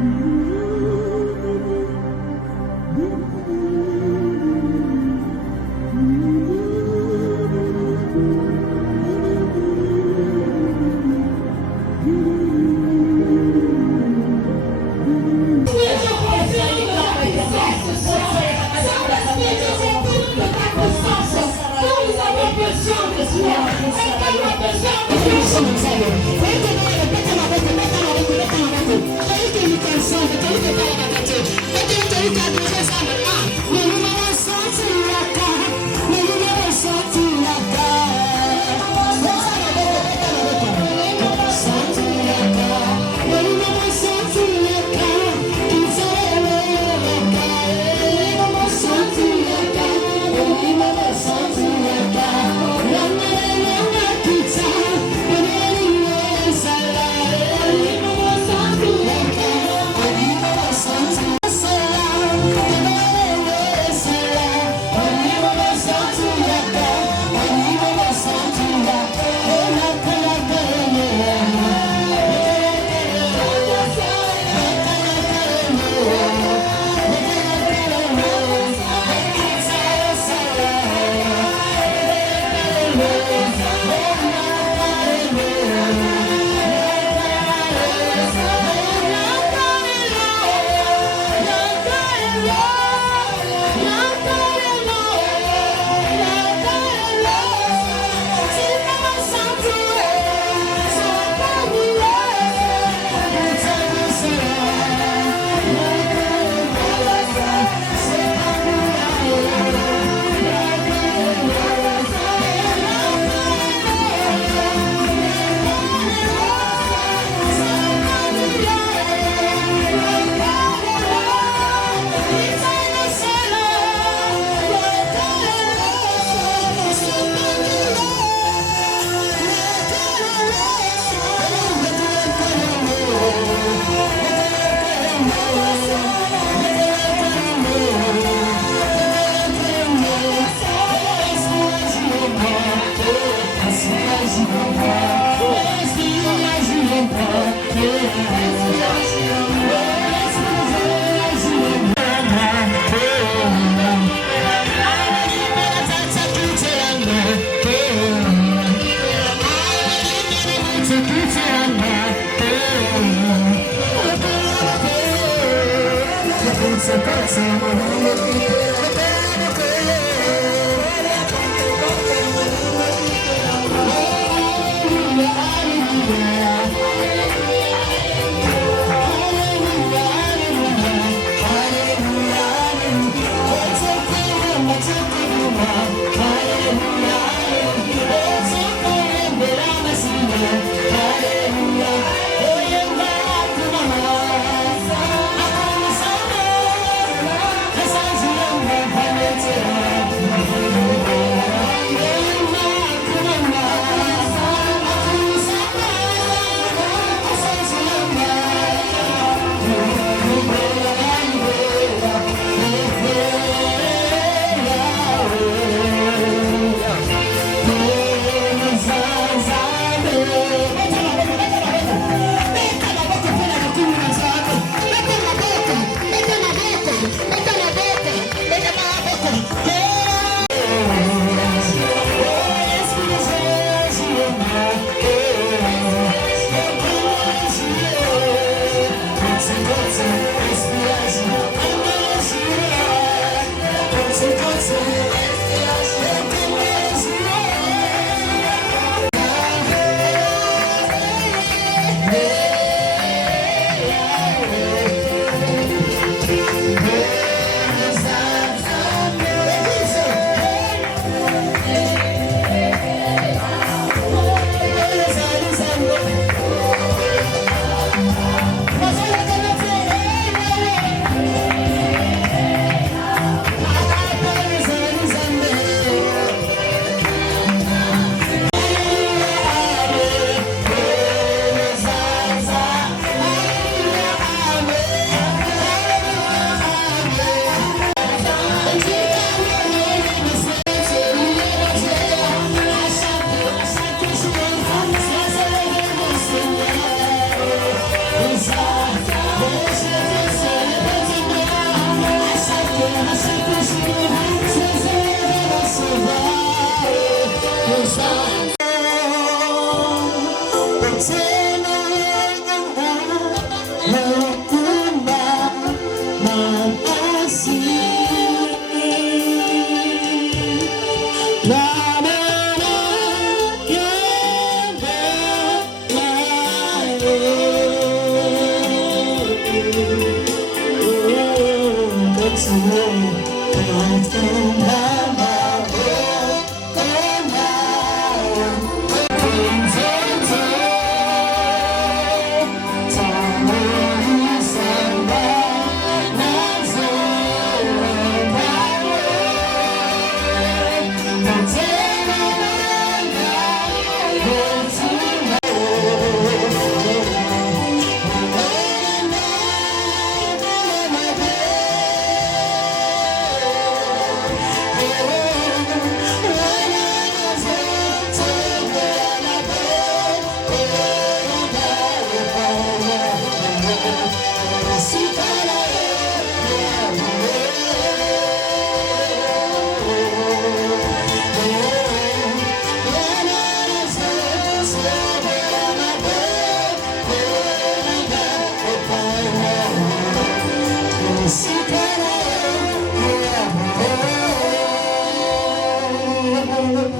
Hallelujah.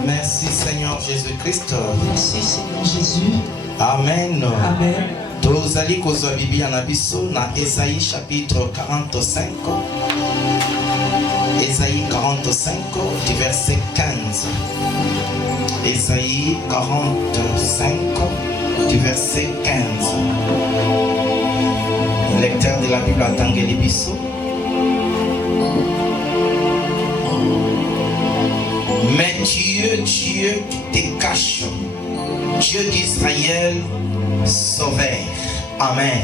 Merci Seigneur Jésus-Christ. Merci Seigneur Jésus. Amen. Amen. Tozali kozwa Biblia na biso na Esaïe chapitre 45. Esaïe 45 du verset 15. Esaïe 45 du verset 15. Le lecteur de la Bible attend les biso. Mais Dieu, tu te caches, Dieu d'Israël, sauveur. Amen.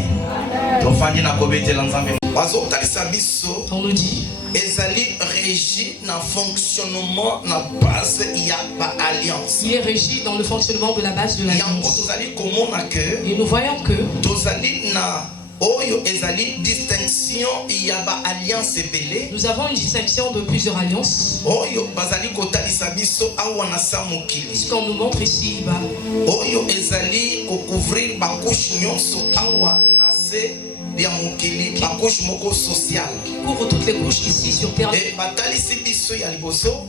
On nous dit, Ezali régi dans le fonctionnement na base il y a pas alliance. Il est régi dans le fonctionnement de la base de l'alliance. Et nous voyons que nous avons une distinction de plusieurs alliances. Ce qu'on nous montre ici bas. Couvre toutes les couches ici sur terre.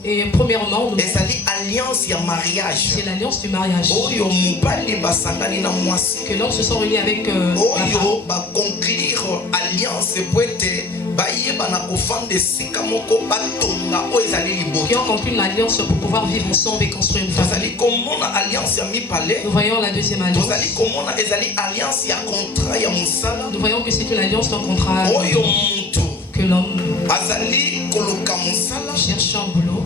Et premièrement, c'est l'alliance du mariage. Que l'homme se sont réunis avec qui ont conclu une alliance pour pouvoir vivre ensemble et construire une famille. Nous voyons la deuxième alliance. Nous voyons que c'est une alliance d'un contrat que l'homme cherche un boulot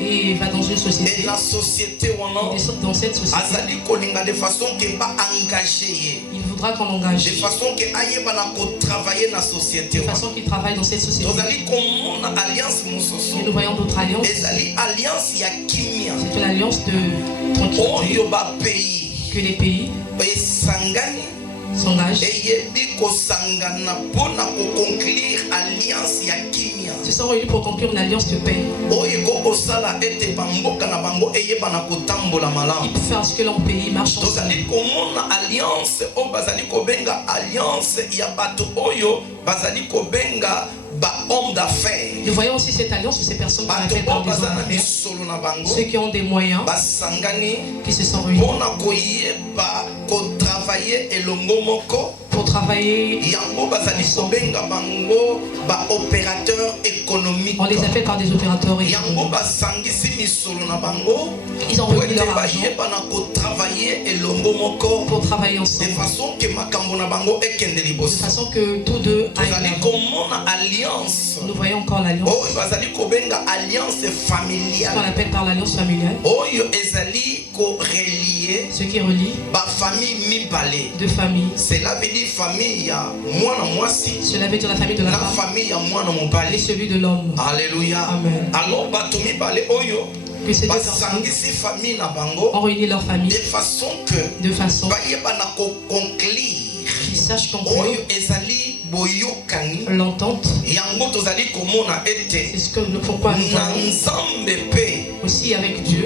et va dans une société. Et dans cette société, il voudra qu'on l'engage de façon qu'il travaille dans cette société. Et nous voyons d'autres alliances. C'est une alliance de tranquillité que les pays s'engagent. Se sont réunis pour conclure une alliance de paix. Il peut faire ce que leur pays marche ensemble. Homme d'affaires. Nous voyons aussi cette alliance de ces personnes qui appellent par des hommes d'affaires. Ceux qui ont des moyens, qui se sont réunis pour travailler. On les appelle par des opérateurs économiques. Ils ont réuni leur argent pour travailler ensemble. De façon que tous deux aillent. Nous voyons encore l'alliance. On appelle par l'alliance familiale. Ce qui relie deux familles. Cela veut dire famille. Cela veut dire la famille de la femme et celui de l'homme. Alléluia. Amen. Alors, que ces deux personnes ont réuni leur famille de façon qu'ils sachent conclure l'entente. C'est ce que pourquoi nous voyons aussi avec Dieu.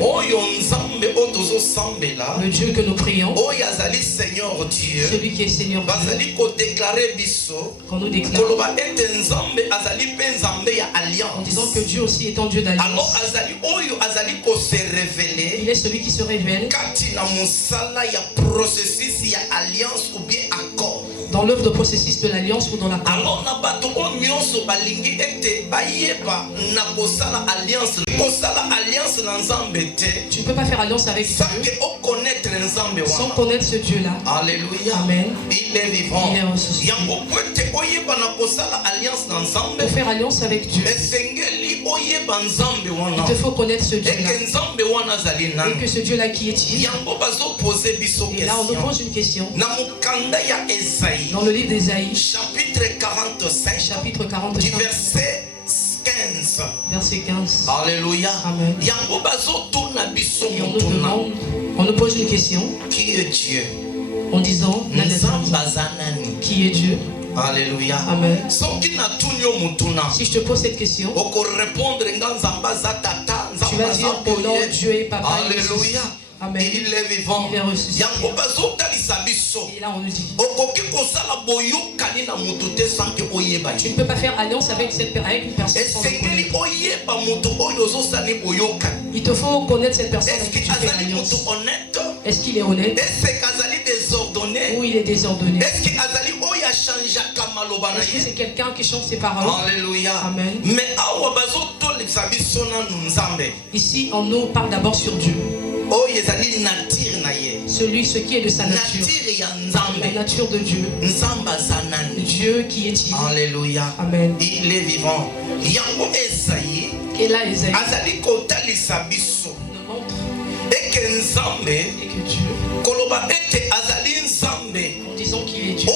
Le Dieu que nous prions, Seigneur Dieu, celui qui est Seigneur Dieu, qu'on nous déclare en disant que Dieu aussi est un Dieu d'alliance. Il est celui qui se révèle dans l'œuvre de processus de l'alliance ou dans la parole. Tu ne peux pas faire alliance avec Dieu sans connaître ce Dieu-là. Alléluia. Amen. Il est vivant. Il est ressuscité. Pour faire alliance avec Dieu, il te faut connaître ce Dieu-là. Et que ce Dieu-là qui est-il? Et là on nous pose une question. Dans le livre d'Ésaïe, chapitre 45, du verset 15. Verset 15. Alléluia. Amen. Et on nous pose une question. Qui est Dieu? En disant, qui est Dieu? Alléluia. Amen. Si je te pose cette question, tu vas dire que non, Dieu est papa. Alléluia. Amen. Il est vivant. Il est ressuscité. Et là on nous dit, tu ne peux pas faire alliance avec une personne sans le connaître. Il te faut connaître cette personne avec qui tu fais alliance. Est-ce qu'il est honnête? Ou il est désordonné? Est-ce que c'est quelqu'un qui change ses paroles? Alléluia. Amen. Mais ici on nous parle d'abord sur Dieu. Ce qui est de sa nature. La nature de Dieu. Dieu qui est-il? Alléluia. Amen. Il est vivant. Et là Ésaïe nous montre et que Dieu, en disant qu'il est Dieu,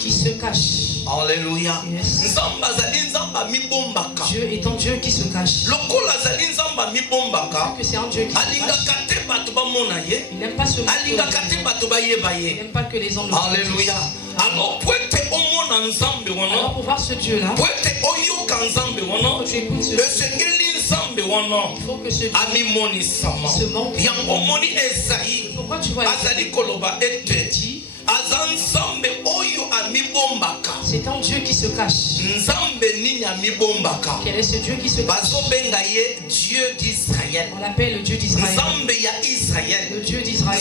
qui se cache. Alléluia. Yes. Dieu est un Dieu qui se cache. Que c'est un Dieu qui se cache. Il n'aime pas ce monde. Il n'aime pas que les hommes le fassent. Alléluia. Alors pour voir ce Dieu-là, quand tu écoutes ce Dieu, il faut que ce Dieu se montre. Pourquoi tu vois dit, c'est un Dieu qui se cache. Quel est ce Dieu qui se cache? Dieu d'Israël. On l'appelle le Dieu d'Israël. Le Dieu d'Israël.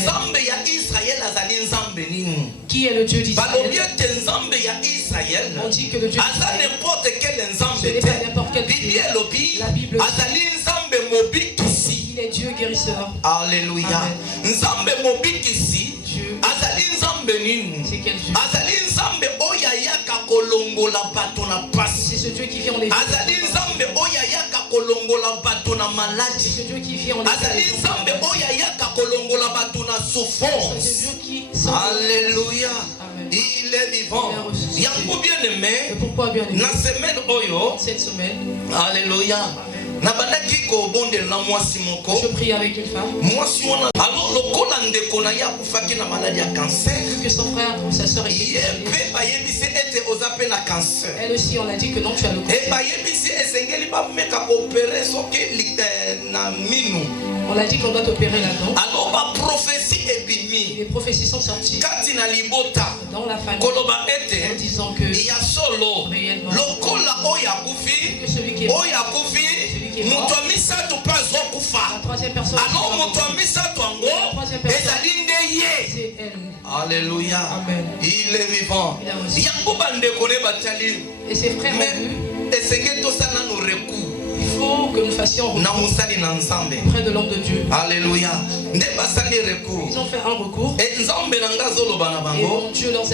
Qui est le Dieu d'Israël? On dit que le Dieu d'Israël, ce n'est pas n'importe quel Dieu. La Bible dit, il est Dieu guérisseur. Alléluia. C'est quel Dieu? C'est ce Dieu qui vient en Égypte. C'est ce Dieu qui vient en Égypte. C'est ce Dieu qui sauve. Alléluia. Amen. Il est vivant. Yango bien aimé. Et pourquoi bien aimé? La semaine oyo. Cette semaine. Alléluia. Je prie avec une femme. Alors le que son frère ou sa soeur était elle aussi on l'a dit que non tu as le cancer. On l'a dit qu'on doit t'opérer là-dedans. Alors les prophéties sont sorties dans la famille en disant que réellement que celui qui est mort, la troisième personne, c'est elle. Alléluia. Amen. Il est vivant. Et ses frères ont vu. Il faut que nous fassions auprès de l'homme de Dieu. Alléluia. Ils ont fait un recours. Et mon Dieu leur a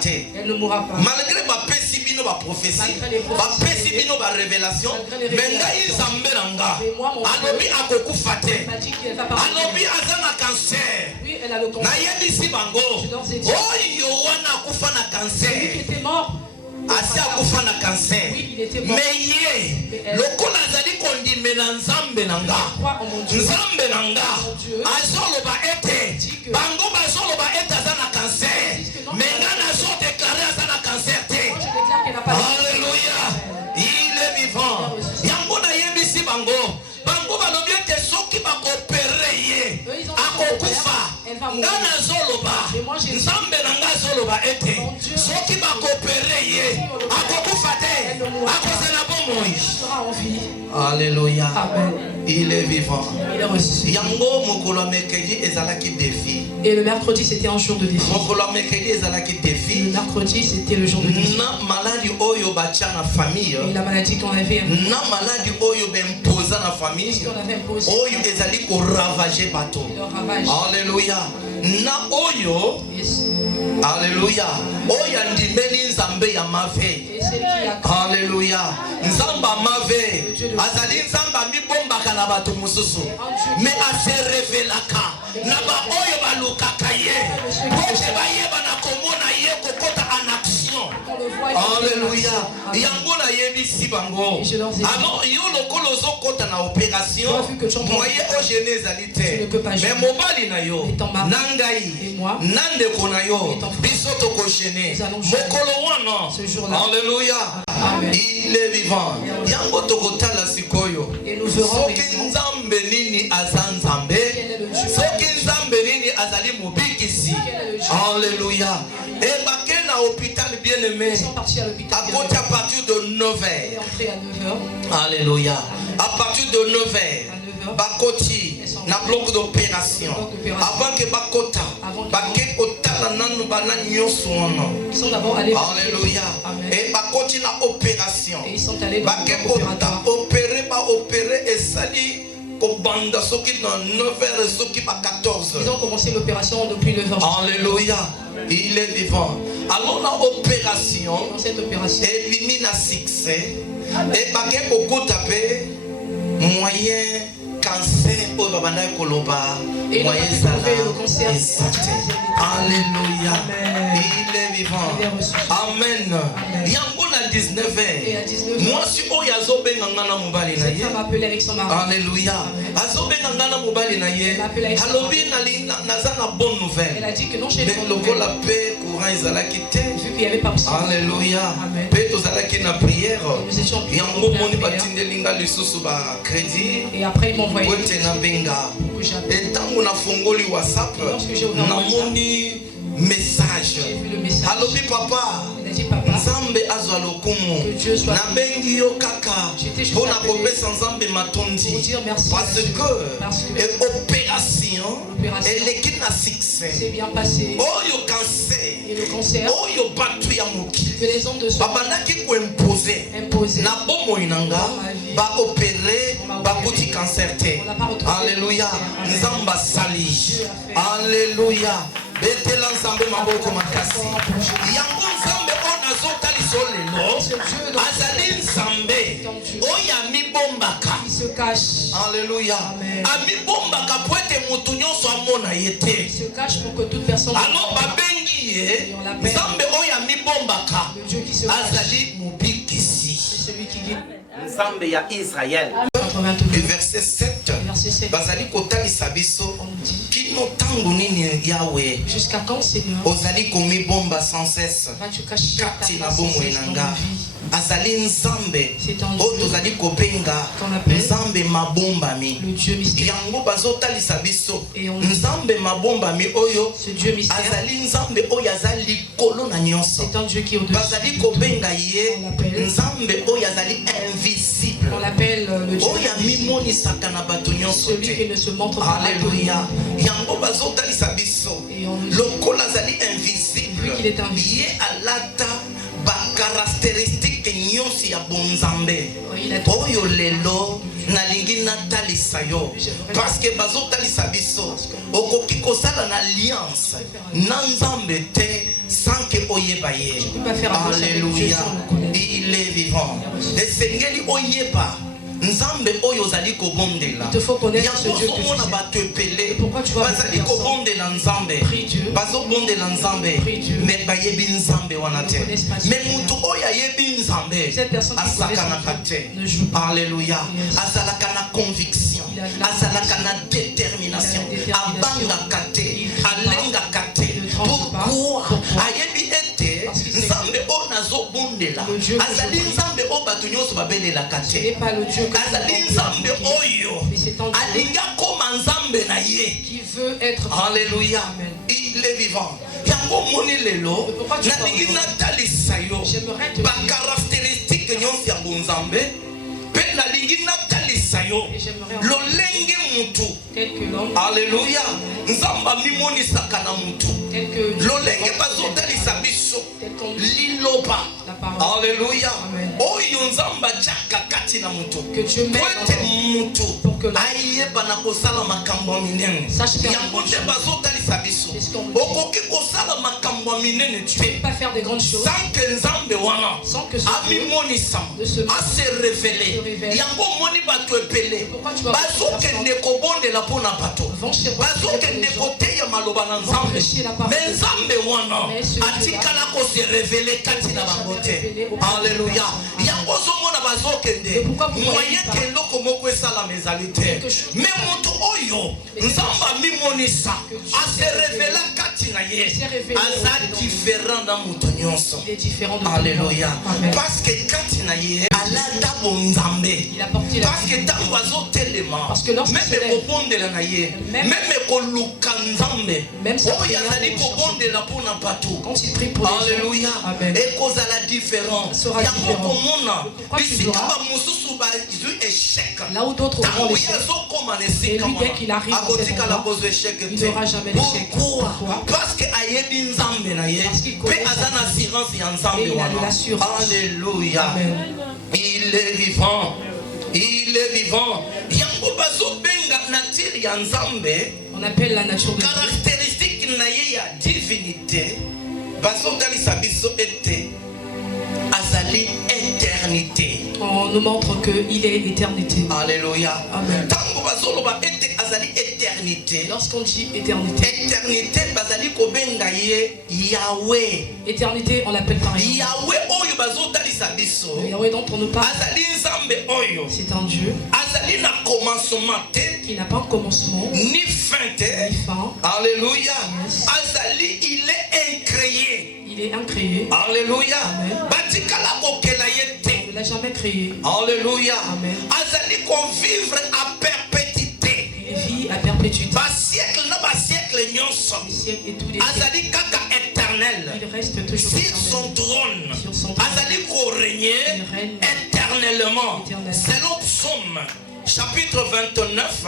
dit, elle ne mourra pas. Malgré ma pesibino ba prophétie, ma pesibino ba révélation, mais ngai nzambe nanga. Alobi akokufa te. Alobi azana cancer. Oui, elle a le cancer. Na yebisi bango. Oyo wana akufa na cancer. Celui qui était mort. Asi akufa na cancer. Oui, il était mort. Mais ye, lokola azali kondime na nzambe nanga. Nzambe nanga. Azoloba ete. Bango bazoloba ete azana cancer. Mais nga nazo déclarer azana cancer te. Alléluia. Il est vivant. Yango na yebisi bango. Bango balobi ete soki bakopere ngana zoloba nzambe na nga zoloba ete soki bakopere ye akokufa te akozela bomoi. Alléluia. Il est vivant. Il est ressuscité. Yango mokolo mercredi ezalaki défi. Et le mercredi c'était un jour de défi. Mokolo mercredi ezalaki défi. Le mercredi c'était le jour de défi. Na maladie oyo batia na famille. Et la maladie qu'on avait. Na maladie oyo bempoza na famille. Oyo ezali ko ravager bato. Alléluia. Na oyo. Yes. Alléluia. Oyo ndimeli nzambe ya mave. Alléluia. Nzamba mave. Azali nzamba mibombaka na bato mususu. Mais ase revelaka na ba oyo balukaka ye. Boche bayeba na komona ye kokota en action. Alléluia. Yango na yebisi bango. Alors yo lokolo zokota na opération. Moye o genèse alite. Mais mobali na yo. Nangai. Nande kona yo. Biso to koshene. Mokolo wana. Alléluia. Il est vivant. Yango to kotala sikoyo. Soki nzambe nini azanzambe. Soki nzambe nini azali mobikisi. Alléluia. Et bakena hôpital bien-aimé. À partir de 9h. Alléluia. À partir de 9h. Bakoti na bloc d'opération. Avant que bakota. Baké otala nanu banana nyoso wana. Ils sont d'abord allés. Alléluia. Et bakoti na opération. Et ils sont allés baké kota opérer et sali. Ils ont commencé l'opération depuis 9h. Alléluia. Il est vivant. Alors l'opération est limite à succès. Et baké beaucoup tapé moyen cancer au babanda koloba moyen sala. Alléluia. Il est vivant. Amen. Yango na 19h. Moi si oyazo benga na mobali na ye. Alléluia. Azo benga na mobali na ye. Alobi na naza na bonne nouvelle. Elle a dit que non chez le la paix courant ezalaki te. Vu qu'il y avait pas possible. Alléluia. Paix tozalaki na prière. Yango moni batindelinga lisusu ba crédit. Et après ils m'ont envoyé. Et tant qu'on a fongoli WhatsApp, namoni message. Alobi papa, Nzambe azwa lokumu. Nabengi yo kaka. Pona kopesa Nzambe matondi. Parce que opération, elle est qui na succès. C'est bien passé. Oyo cancer. Oyo batu ya moki. Babanda ki ko imposer. Na bomo inanga ba opérer ba kuti cancer te. Alléluia. Nzamba sali. Alléluia. Betela Nzambe maboko makasi. Yango Nzambe ona zotali solelo. Azali Nzambe. Oya mibombaka. Il se cache. Alléluia. Ami bombaka poete mutu nyonso amona yete. Il se cache pour que toute personne. Alors babengi ye. Nzambe oya mibombaka. Azali mubikisi. C'est celui qui guide. Nzambe ya Israël. Et verset 7. Bazali kotali sabiso. Kino tangu nini Yahweh. Jusqu'à quand Seigneur? Ozali komi bomba sans cesse. Vas-tu cacher kati na bomo inanga. Azali Nzambe. Otozali kobenga. Nzambe mabomba mi. Le Dieu mystère. Yango bazotali sabiso. Nzambe mabomba mi oyo. Ce Dieu mystère. Azali Nzambe oyo azali kolo na nyonso. C'est un Dieu qui est au-dessus. Bazali kobenga ye. Nzambe oyo azali invisible. On l'appelle le Dieu celui qui ne se montre pas. Alléluia. Yango bazotali sabiso. Lokola azali invisible. Il est invisible. Ye alata ba caractéristique nyonsi ya bonzambe. Oyo lelo nalingi natalisa yo. Parce que bazotalisa biso. Okoki kosala na alliance na Nzambe te sans que oyeba ye. Alléluia. Il est vivant. Esengeli oyeba. Nzambe oyo zali ko bondela. Il te faut connaître ce Dieu que mona batepele. Pourquoi tu vas bazali ko bondela Nzambe. Bazo bondela Nzambe. Mais bayebi Nzambe wana te. Mais mutu oyo ayebi Nzambe. Asaka na kate. Alléluia. Azalaka na conviction. Azalaka na détermination. Abanga kate. Alenga kate. Pourquoi ayebi ete Nzambe o nazo bondela. Azali Nzambe o batu nyonso babelela kate. Azali Nzambe oyo alinga koma Nzambe nzambe na ye. Qui veut être. Alléluia. Amen. Il est vivant. Yango moni lelo. Nalingi natalisa yo. Ba caractéristique nyonso ya bonzambe. Pe nalingi natalisa yo. Lolenge mutu. Alléluia. Nzamba mimonisaka na mutu. Lolenge bazotalisa biso. Liloba. Alléluia. Oyo nzamba jaka kati na mutu. Kwete mutu. Ayeba na kosala makambo minene. Yango nde bazotalisa biso. Okoki kosala makambo minene tu peux pas faire des grandes choses sans que nzambe wana amimonisa a se révéler. Yango moni bato epele. Bazokende kobondela mpona bato. Bazokende koteya maloba na nzambe. Mais nzambe wana atikala ko se révéler kati na bango te. Alléluia. Yango zomona bazokende moyen ke eloko moko esala mezali te. Mais moto oyo nzamba mimonisa a se révéler kati na ye. Aza différent dans moto nyonso. Alléluia. Parce que kati na ye alata bonzambe. Parce que tango azotelema même kobondela na ye même koluka nzambe oyo azali kobondela mpona bato. Alléluia. Ekozala différent. Yango komona bisika bamosusu bazwi échec tango ye azokoma na esika wana akotikala kozwa échec te. Pourquoi? Parce que ayebi nzambe na ye mpe aza na assurance ya nzambe wana. Alléluia. Il est vivant. Il est vivant. Yango bazobenga nature ya nzambe. On appelle la nature de Dieu. Caractéristique na ye ya divinité. Bazotalisa biso ete azali éternité. On nous montre qu'il est éternité. Alléluia. Amen. Tango bazoloba ete azali éternité. Lorsqu'on dit éternité, éternité bazali kobenga ye Yahweh. Éternité, on l'appelle par Yahweh. Yahweh oyo bazotalisa biso. Le Yahweh dont on nous parle, azali nzambe oyo. c'est un Dieu Azali na commencement te. qui n'a pas de commencement Ni fin te. ni fin. Alléluia. Yes. Azali il est incréé. Il est incréé. Alléluia. Amen. Batikala kokela ye te. Il ne l'a jamais créé. Alléluia. Amen. Azali convivre à perpétuité. Il vit à perpétuité. Ba siècle na ba siècle nyonso. Les siècles et tous les siècles. Azali kaka éternel. Il reste toujours Sur éternel. son trône. Sur son trône. Azali ko régner Il règne éternellement. éternellement. Selon Psaume chapitre 29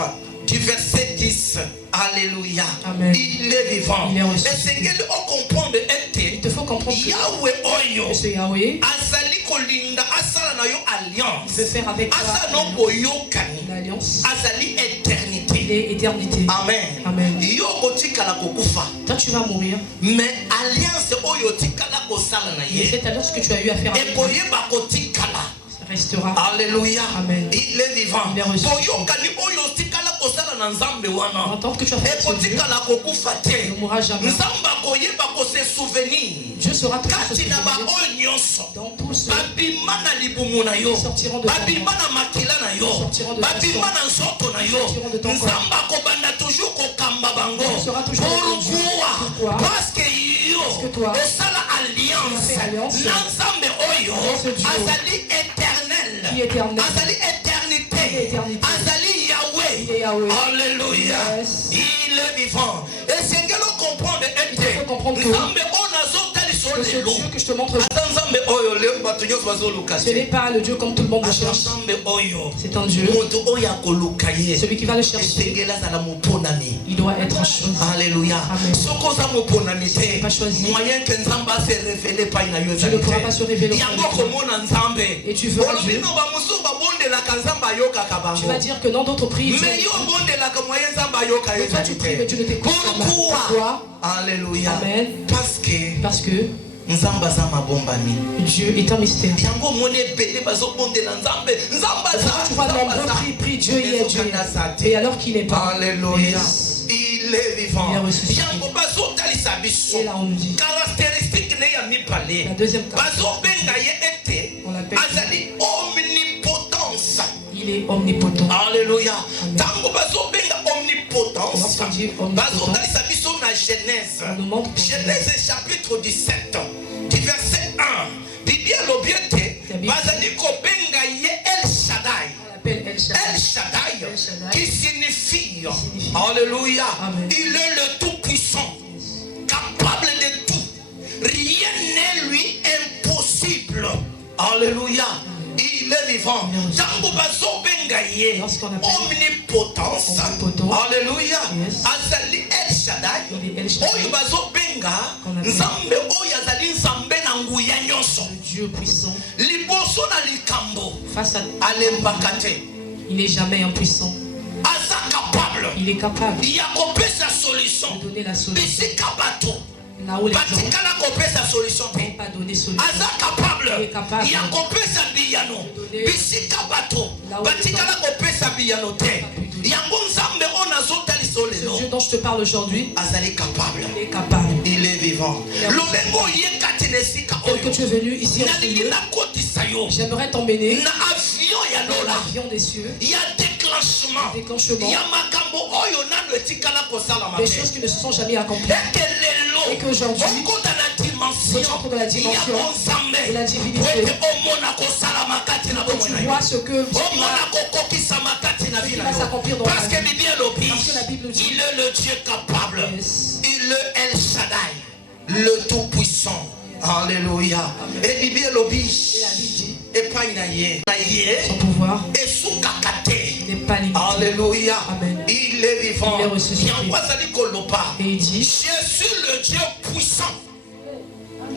du verset 10. Alléluia. Amen. Il est vivant. Il est reçu. Et c'est que on comprend de Il te faut comprendre que Yahweh oyo ce Yahweh azali kolinda asala na yo alliance. veut faire avec toi Asa no boyokani. une alliance. Azali Il éternité. est éternité. Amen. Amen. Yo kotikala kokufa. Toi, tu vas mourir. Mais alliance oyo tikala kosala na Mais ye. cette alliance que tu as eu à faire avec lui Ekoyeba kotikala. restera. Alléluia. Amen. Il est vivant. Il est reçu. Boyokani oyo tikala kosala na nzambe wana. L'entente que tu as fait avec ce Dieu Ekotikala kokufa te. ne mourra jamais. Nzamba koyeba ko se souvenir. Dieu sera toujours se Kati na ba souvenir oyo nyonso. dans tout ce Babima na libumu na yo. sortiront de ton Babima na makila na yo. sortiront de ton Babima na nzoto na yo. sortiront de ton Nzamba kobanda toujours kokamba bango. Tu seras toujours avec Dieu. Pourquoi? Pourquoi? Parce que yo Parce que toi, osala alliance. tu as fait alliance Na nzambe oyo avec ce Dieu azali éternel. qui est éternel. Azali Qui est éternité. éternité. Azali Il Yahweh. est Yahweh. Alléluia. Yes. Il est vivant. Et c'est que l'on comprend de Il te faut comprendre que nzambe on azotali sur que ce les Dieu que je te montre, nzambe oyo leo bato nyonso bazoluka ce n'est pas le Dieu comme tout le monde le cherche. nzambe oyo C'est un Dieu. moto oyo akoluka ye Celui qui va le chercher, esengeli azala moponami. il doit être choisi. Alléluia. Amen. Soki oza moponami te Pas choisi. moyen que nzambe ase révélé epai na yo Tu ne pourras pas se révéler auprès yango de toi. komona nzambe Et tu verras olobi Dieu. no bamosusu babondelaka nzambe ayokaka Tu vas bango dire que non, d'autres prient. mais yo obondelaka moyen nzambe ayoka yo Mais toi, tu pries, mais tu ne t'écoutes pas. pourquoi Pourquoi? Alléluia. Amen. Parce que Parce que nzambe aza mabombami Dieu est un mystère. yango omoni ebele bazobondela nzambe nzambe Quand tu vois nombreux prient, Dieu y est, Dieu y est. Et alors qu'il n'est pas. Alléluia. Yes. Il est vivant. Il est ressuscité. yango bazotalisa biso Et là, on nous dit, caractéristique ne ya la mibale deuxième carte, bazobenga ye ete on l'appelle, azali omnipotence. il est omnipotent. Alléluia. Amen. Tango bazobenga omnipotence Lorsqu'on dit omnipotent, bazotalisa biso na Genèse. on nous montre Genèse chapitre 17 du verset 1. Bibi alobi ete bazali kobenga ye El Shaddai. on l'appelle El Shaddai. El Shaddai El Shaddai, qui signifie Alléluia. Amen. Il est le tout-puissant, capable de tout. Rien n'est lui impossible. Alléluia. Il est vivant. Omnipotence. Alléluia. Azali El Shaddai. Oyo benga. Nzambe oyo azali nzambe na nguya nyonso. Dieu puissant. Liboso na likambo. Face à Alembakate. il n'est jamais impuissant. Aza capable. Il est capable Il a coupé sa solution. de donner la solution. Bisika bato. Là où les gens Batikala coupé sa solution. n'ont pas donné solution. Aza capable. Il est capable. Il a coupé sa biyano. donner Bisika bato. là où les Batikala coupé sa biyano te. Yango nzambe ona zotali Ce solelo. Dieu dont je te parle aujourd'hui, Azali capable. il est capable. Il est vivant. Il est Lobengo yekati nesika Tel que oyo. tu es venu ici en ce Nalingi lieu, na kotisa yo. j'aimerais t'emmener Na avion ya dans lola. l'avion des cieux, Il y a déclenchement. déclenchement, Il y a makambo oyo nano etikala kosala des mabe. choses qui ne se sont jamais accomplies. Et Et qu'aujourd'hui, okota na dimension tu entres dans la dimension de la divinité. omona kosala makati na Tu bomoi na yo. vois ce que Omona kokokisa makati na vie na va s'accomplir yo. dans Parce ta que vie. Bible lobi, Parce que la Bible dit, il est le Dieu capable. Yes. Il est El Shaddai, le tout-puissant. Alléluia. Et Bible lobi, Et la Bible dit, epai na ye. Na ye, son pouvoir esukakate. n'est pas limité. Alléluia. Amen. Il est vivant. Il est ressuscité. Yango azali koloba. Et il dit, Je suis le Dieu puissant.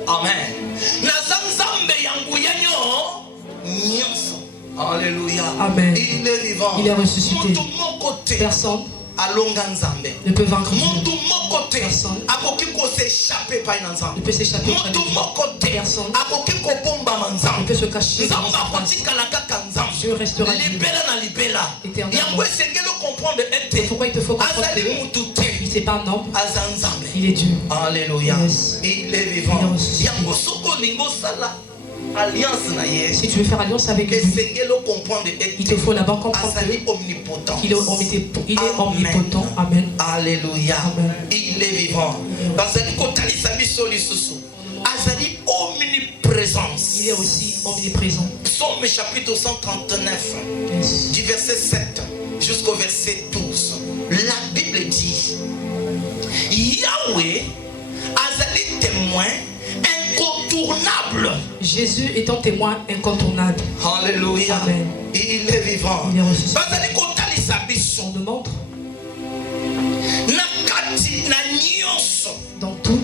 Amen. Naza nzambe yangu yanyo nyonso. Alléluia. Amen. Il est vivant. Il est ressuscité. Mutu moko te Personne alonga nzambe. ne peut vaincre Dieu. Mutu moko te Personne akoki s'échapper pa na ne nzambe. peut s'échapper auprès de Mutu Dieu. moko te Personne akoki kobombama ne nzambe. peut se cacher dans Nzambe sa face. akotikala kaka nzambe. Dieu restera Dieu. Libela na libela. Éternellement. Yango esengeli comprendre ete Pourquoi il te faut comprendre azali que mutu te. c'est pas un homme, Aza nzambe. il est Dieu. Alléluia. Yes. Il est vivant. Il est ressuscité. Yango soko lingo sala alliance na ye. Si tu veux faire alliance avec lui, Esengeli comprendre il te ete faut d'abord comprendre azali omnipotent. qu'il est omnipotent. Amen. Alléluia. Amen. Il est vivant. Bazali kotalisa biso lisusu. Azali omniprésence. Il est aussi omniprésent. Psaume chapitre 139 Yes. du verset 7 jusqu'au verset 12. La Bible dit Yahweh azali témoin incontournable. Jésus étant témoin incontournable. Alléluia. Amen. Il est vivant. Il est ressuscité. Bazali kotalisa biso On nous montre na kati na nyonso dans tout,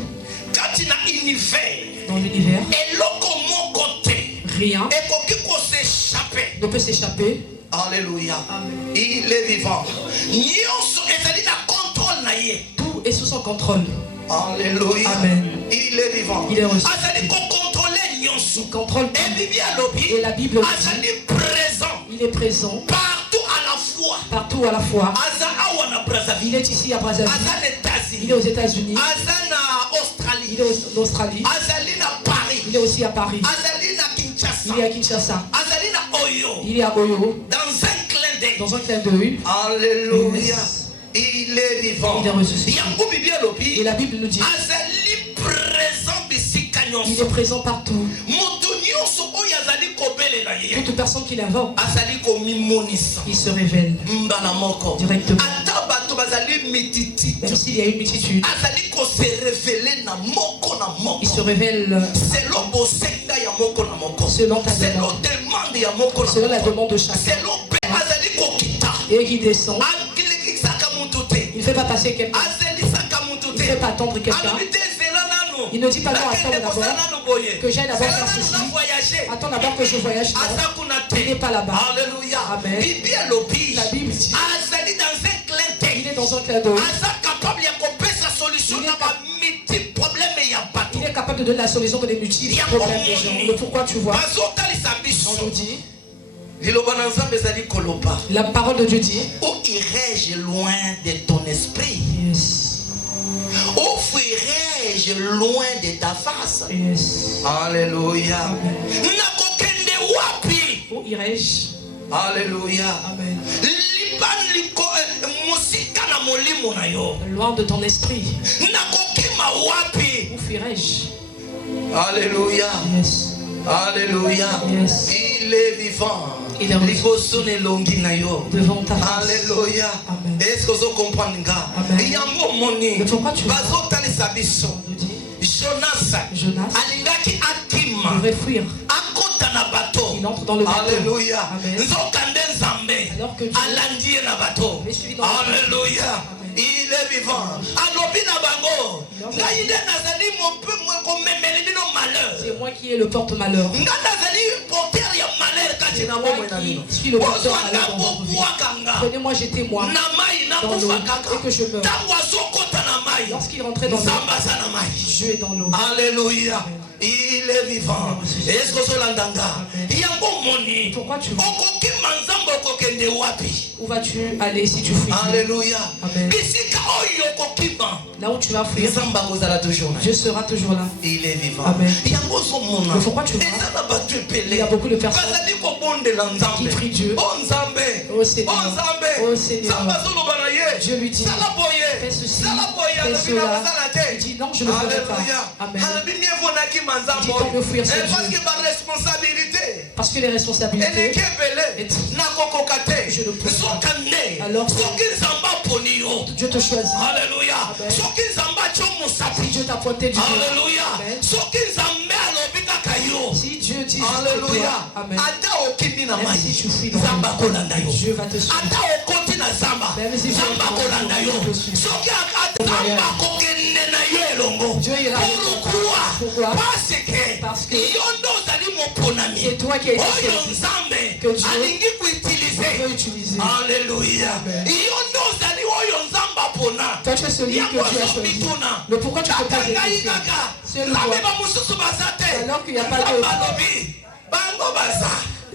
kati na univers dans l'univers, eloko moko te rien ekoki s'échapper. ne peut s'échapper. Alléluia. Amen. Il est vivant. Nyonso ezali na contrôle na ye. Tout est sous son contrôle. Alléluia. Amen. Il est vivant. Il est reçu. Azali ko contrôler nyonso. Il contrôle Et tout. Bible alobi Et la Bible dit, azali présent il est présent partout à la fois. partout à la fois. Aza awa na Il Brazzaville. est ici à Brazzaville. Aza na Il est États-Unis. aux États-Unis. Aza na Australie. Il est en Australie. Azali na Paris. Il est aussi à Paris. Azali na Kinshasa. Il est à Kinshasa. Azali na Oyo. Il est à Oyo. Dans un clin d'œil. Dans un clin d'œil. Alléluia. Yes. Il est vivant. Il est ressuscité. Yango Bible alobi Et la Bible nous dit, azali présent bisika il nyonso. est présent partout. Moto nyonso oyo azali kobelela ye. Toute personne qui l'invoque, Azali komimonisa. il se révèle Mbala moko. directement. Ata bato bazali mititi. Même s'il y a une multitude, Azali ko se révéler na moko na moko. il se révèle Selon bosenga ya moko na moko. selon ta Selon demande, demande ya moko na selon la moko. demande de chacun. Selon pe azali kokita. Et qui descend, Akilikisaka mutu te. il ne fait pas passer quelqu'un, Azelisaka mutu il ne fait te. pas attendre quelqu'un. Alobi te zela nanu. Il ne dit pas non, attends Nakende d'abord, kosala nanu boye. que j'aille d'abord faire Zela ceci. nanu na voyager. Attends d'abord que je voyage. Non, Aza kuna il n'est te. pas là-bas. Alléluia. Amen. Bibi alobi. La Bible dit, Azali dans un clin il d'œil. est dans un clin d'œil. Aza capable ya kopesa solution Il est na ba multi problème ya bato. Il est capable de donner la solution de les multiples problèmes des gens. Le pourquoi tu vois, Bazotalisa on biso. nous dit, Liloba na Nzambe ezali koloba. la parole de Dieu dit, Où irai-je loin de ton esprit? yes, Où fuirai-je loin de ta face? yes. Alléluia. Amen. Nakokende wapi? Où irai-je? Alléluia. Amen. Liban liko musika na molimo na yo. Loin de ton esprit. Nakokima wapi? Où fuirai-je? Alléluia. Yes. Alléluia. Yes. Il est vivant. Il est reçu liboso nelongi na yo. devant ta face. Alléluia. Amen. Est-ce que vous comprenez nga? Amen. Yango moni. Mais pourquoi tu bazotalisa biso. nous dis Jonas alingaki akima devrait fuir. akota na bato. Il entre dans le bateau. Alléluia. Amen. Nzokande nzambe Alors que Dieu alandi ye na bato. est suivi dans le bateau. Alléluia. Amen. Il est vivant. Alobi na bango. Ngai nde nazali komemeli bino malheur. C'est moi qui ai le porte-malheur. Nga nazali porteur ya malheur kati na C'est moi bomoi na bino. qui suis le porteur-malheur Ozwanga dans votre vie. bobwakanga. Prenez-moi, jetez-moi Na mai dans l'eau nakufa kaka. et que je meure. Ntango azokota na mai. Lorsqu'il rentrait dans l'eau, Nzambe aza na mai. Dieu est dans l'eau. Alléluia. Il est vivant. Est-ce que Zolandanga? Yango moni. Pourquoi tu vas? Okokima nzambe okokende wapi? Où vas-tu aller si tu fuis? Alléluia. Amen. Bisika oyo okokima. Là où tu vas fuir, Nzambe akozala toujours là. Dieu sera toujours là. Il est vivant. Amen. Yango zomona. Mais pourquoi tu vas? Eza na bato Il y epele. a beaucoup de personnes Bazali kobondela qui nzambe. prient Dieu. Oh nzambe. Oh Seigneur. Oh nzambe. Oh Seigneur. Nzambe azoloba na ye. Dieu lui dit, Sala boye. fais ceci, Sala boye. fais Alobi na cela. kosala te. Il dit non, je ne ferai pas. Alléluia. Amen. Alobi mieux vaut nakima nzambe. Dit tant mieux fuir ce Parce Dieu. que ma responsabilité. Parce que les responsabilités, eleki ebele nakokoka te Je le prends. sokande Alors, soki nzambe aponi yo. Dieu te choisit. Alléluia. Amen. Soki nzambe atyo Si mosapi. Dieu t'a pointé du doigt. Alléluia. Amen. Soki nzambe alobi kaka yo. Si Dieu dit juste Alléluia. toi, Amen. Ata okindi na Même mai si tu fuis dans nzambe le akolanda yo. Dieu va te suivre. Ata okoti na zamba Même si tu nzambe es akolanda yo. dans le Dieu te suit. Soki nzambe akokende na yo elongo. Dieu ira avec toi. Pourquoi? Pourquoi? Parce que que yo ndo ozali moponami. c'est toi qui as été oyo choisi. nzambe Que Dieu alingi peut kuutilize. utiliser. Alléluia. Amen. Yo ndo ozali oyo nzambe apona. Toi, tu es celui que Dieu a choisi. Mais pourquoi tu te poses des questions? Seul nzambe toi. bamosusu baza te. Alors qu'il n'y a pas Nzambe de... alobi bango baza.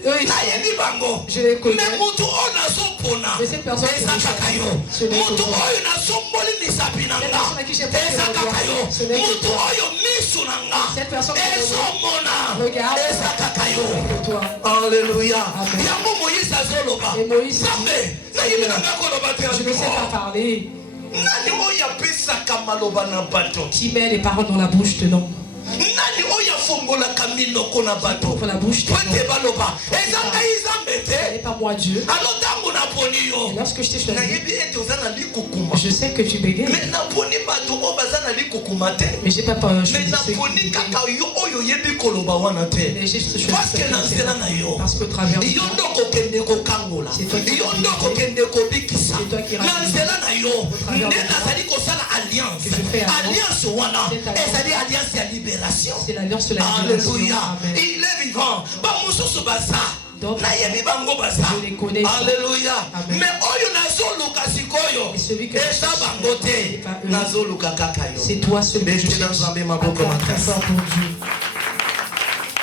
Eux, ils nayebi bango. Je les connais. Mais mutu oyo nazopona Mais cette personne eza que je kaka yo. ce n'est que Mutu toi. oyo nasomboli misapi na Cette nga personne à qui j'ai porté eza la kaka gloire, yo. ce n'est que Mutu toi. oyo misu na nga Cette personne que ezomona Regarde. eza kaka yo. que toi. Alléluia. Amen. yango moïse azoloba Et Moïse nzambe nayebi na nga koloba te Je ne sais pas parler. nani oyo apesaka maloba na bato Qui met les paroles dans la bouche de l'homme? nani oyo afongolaka minoko na bato Pour la bouche de po ete l'homme. baloba eza ngai nzambe Ce n'est te pas moi Dieu. alo ntango naponi yo Et lorsque je t'ai choisi, nayebi ete oza na likukuma je sais que tu bégayes. me naponi bato oyo baza na likukuma te Mais j'ai pas choisi me ceux qui naponi bégayent. kaka yo oyo oyebi koloba wana te Mais j'ai choisi parce que ceux na qui nzela na yo Parce qu'au travers de yo toi, nde okokende kokangola C'est toi qui yo nde racontes. okokende kobikisa C'est toi qui na racontes. nzela na yo travers nde de toi, nazali kosala alliance que je fais alliance wana Cette alliance. ezali alliance ya libération c'est l'alliance de la libération. Alléluia. Amen. Il est vivant. Bamususu baza. Donc, nayebi bango baza. je les connais. Alléluia. Amen. Mais oyo nazoluka sikoyo. Et celui que eza je bango te. c'est pas eux. Nazoluka kaka yo. C'est toi celui que je Bete na cherche. Nzambe maboko Accorde très makasi. fort pour Dieu.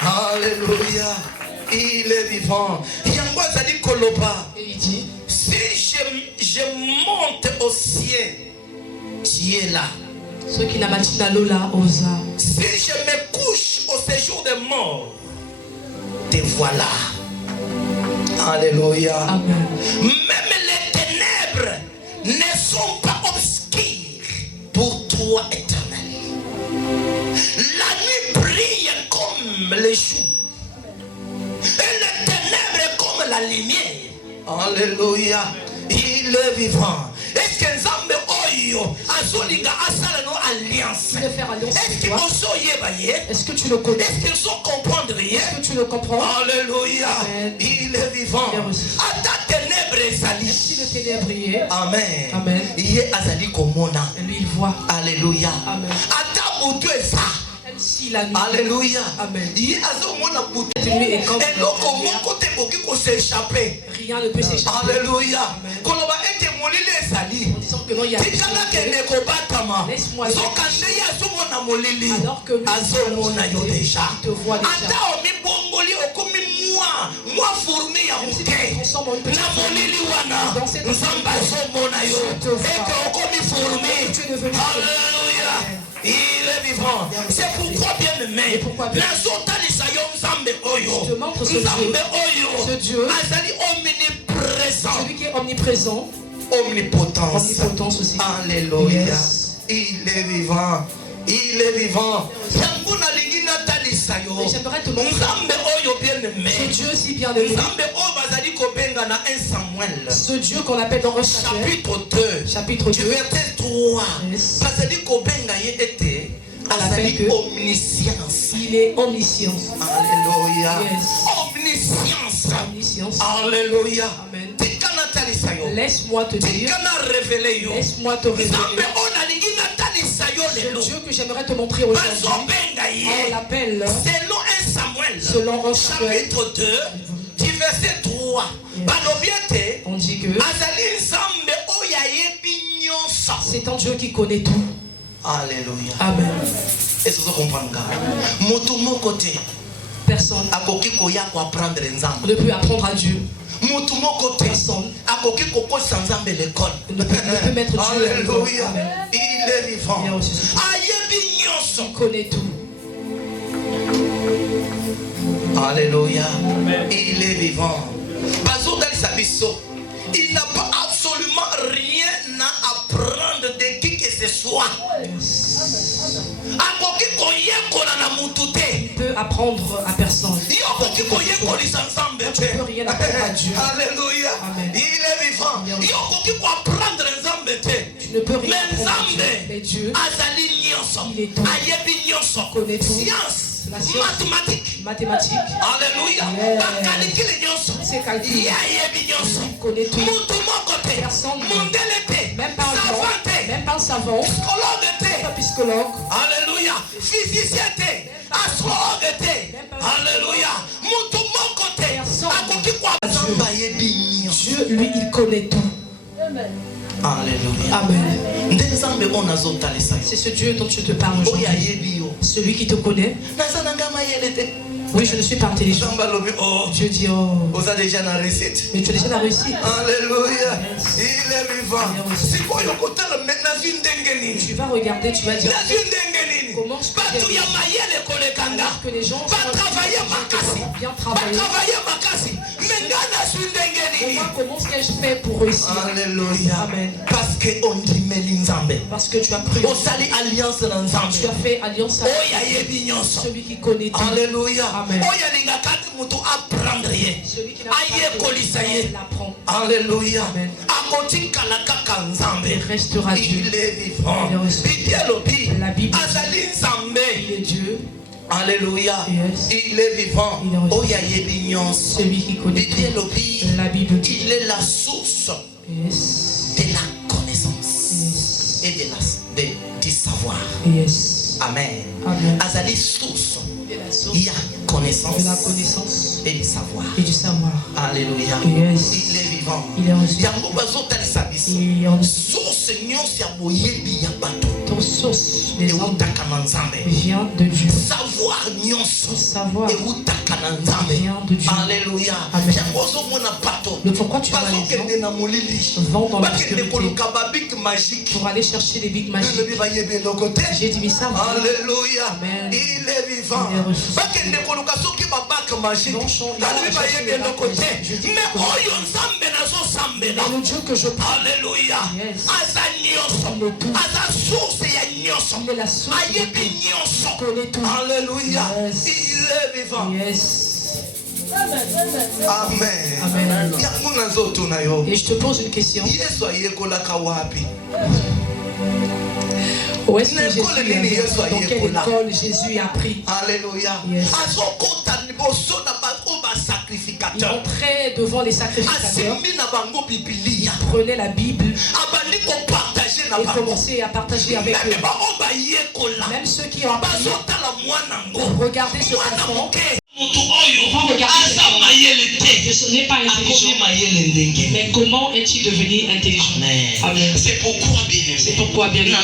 Alléluia. Il est vivant. Yango azali koloba. Et il dit, Si je monte au ciel, tu es là. ceux qui n'abattent la lola osa. Si je me couche au séjour des morts, te voilà. Alléluia. Amen. Même les ténèbres ne sont pas obscures pour toi, éternel. La nuit brille comme le jour. Et les ténèbres comme la lumière. Alléluia. Il est vivant. Est-ce que Nzambe oyo azolinga asala no alliance? Tu veux faire alliance Est-ce avec que toi? osoyeba ye? Est-ce que tu le connais? Est-ce qu'ils sont comprendre ye? Est-ce que tu le comprends? Alléluia. Amen. Il est vivant. Il est reçu. Ata ténèbres Même ezali. si le ténèbre y est, Amen. Amen. Ye azali komona. lui il voit. Alléluia. Amen. Ata butu eza. Même si la nuit, Alléluia. Amen. Ye azomona butu. Cette nuit est comme eloko moko te koki koséchappe. rien ne peut s'échapper. Alléluia. Amen. Koloba ete molili ezali. En disant que non, il y a tikala kende kobatama Laisse-moi zokande ye azomona molili Alors que lui, azomona yo deja il te voit déjà. ata omibongoli okomi mwa fourmi ya Même si moke tu te transformes en une petite na molili wana Dans cette nzambe azomona yo Je te vois. ete okomi fourmi Tu es devenu Alléluia. Il est vivant. C'est pourquoi bien aimé pourquoi bien? nazotalisa yo nzambe oyo Je te montre ce nzambe Dieu. oyo Ce Dieu. azali omniprésent celui qui est omniprésent, omnipotence. omnipotence aussi. Alléluia. Yes. Il est vivant. Il est vivant. Yango nalingi natalisa yo. Et j'aimerais te montrer Nzambe oyo bien bien-aimé. Ce Dieu si bien aimé. Ce Dieu qu'on appelle dans un chapitre 2. Chapitre 2. Verset 3. Yes. On appelle que omniscience. Il est omniscient. Alléluia. Yes. Omniscience. Omniscience. Alléluia. Amen. Laisse-moi te dire. Laisse-moi te révéler. Ce Dieu que j'aimerais te montrer aujourd'hui. On l'appelle. Selon un Samuel. Chapitre 2. Du verset 3. Yes. On dit que c'est un Dieu qui connaît tout. Alléluia. Amen. Est-ce que vous comprenez? Personne ne peut apprendre à Dieu. Personne ne peut mettre Dieu à l'école. Il est vivant. Il connaît tout. Alléluia. Il est vivant. Il n'a pas absolument rien à apprendre de qui que ce soit. Il peut apprendre à personne. Tu ne peux rien apprendre à Dieu. Alléluia. Amen. Il est vivant. Tu ne peux rien apprendre à Dieu. Mais Dieu, il est tout. Il connaît tout. Science. La science, mathématiques. Alléluia. C'est calcul. Il connaît tout. Personne, même pas un savant, même pas un savant, pas un psychologue. Alléluia. Physicien, astrologue. Alléluia. Dieu, lui, il connaît tout. Alléluia. Amen. C'est ce Dieu dont je te parle aujourd'hui. Celui qui te connaît. Oui, je ne suis pas intelligent. Dieu dit, oh. Mais tu as déjà la réussite. Alléluia. Yes. Il est vivant. Tu vas regarder, tu vas dire comment je peux dire que les gens sont bien travailler. Comment est-ce que je fais pour réussir? Alléluia. Amen. Parce que tu as pris. Tu as fait alliance avec celui qui connaît tout. Alléluia. Amen. Celui qui n'a pas l'apprend. Alléluia. Amen. Il restera Dieu. Il est vivant. La Bible, il est Dieu. Alléluia. Yes. Il est vivant. Celui qui connaît tout. La Bible dit. Il est la source Yes. de la connaissance. Yes. Et du savoir. Yes. Amen. Amen. Azali source. Il y a connaissance. De la connaissance. Et du savoir. Et du savoir. Alléluia. Yes. Il est vivant. Il est reçu. Source ton source des hommes vient de Dieu. Savoir vient de Dieu. Alléluia. Amen. Le pourquoi tu vas les gens vont dans l'obscurité pour aller chercher des bigs magiques. J'ai dit mais ça. Alléluia. Amen. Il est vivant. Mais le Dieu que je parle. Alléluia. Yes. Il est la source. Connaît tout. Alléluia. Yes. Il est vivant. Yes. Amen. Amen. Et je te pose une question. Où est-ce que Jésus est? Dans quelle école Jésus a appris? Alléluia. Yes. Il entrait devant les sacrificateurs. Il prenait la Bible et commençait à partager avec eux. Même ceux qui ont appris, regardez ce enfant. Je n'ai pas intelligent. Mais comment est-il devenu intelligent? Amen. C'est pourquoi bien aimé.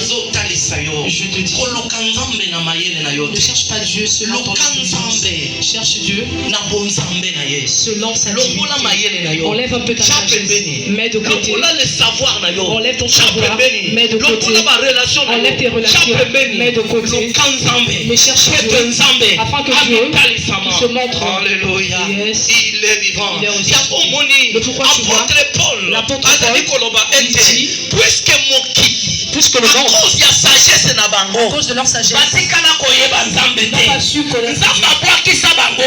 Je te dis, ne cherche pas Dieu selon ton intelligence. Cherche Dieu selon sa divinité. Enlève un peu ta sagesse, mets de côté. Enlève ton savoir, mets de côté. Enlève tes relations, mets de côté. Mais cherche Dieu afin que Dieu se montre. Alléluia. Yes. Il est vivant. Il est aussi. Mais pourquoi tu vois l'apôtre Paul, il dit, puisque le monde, à cause de leur sagesse, n'a pas su connaître Dieu.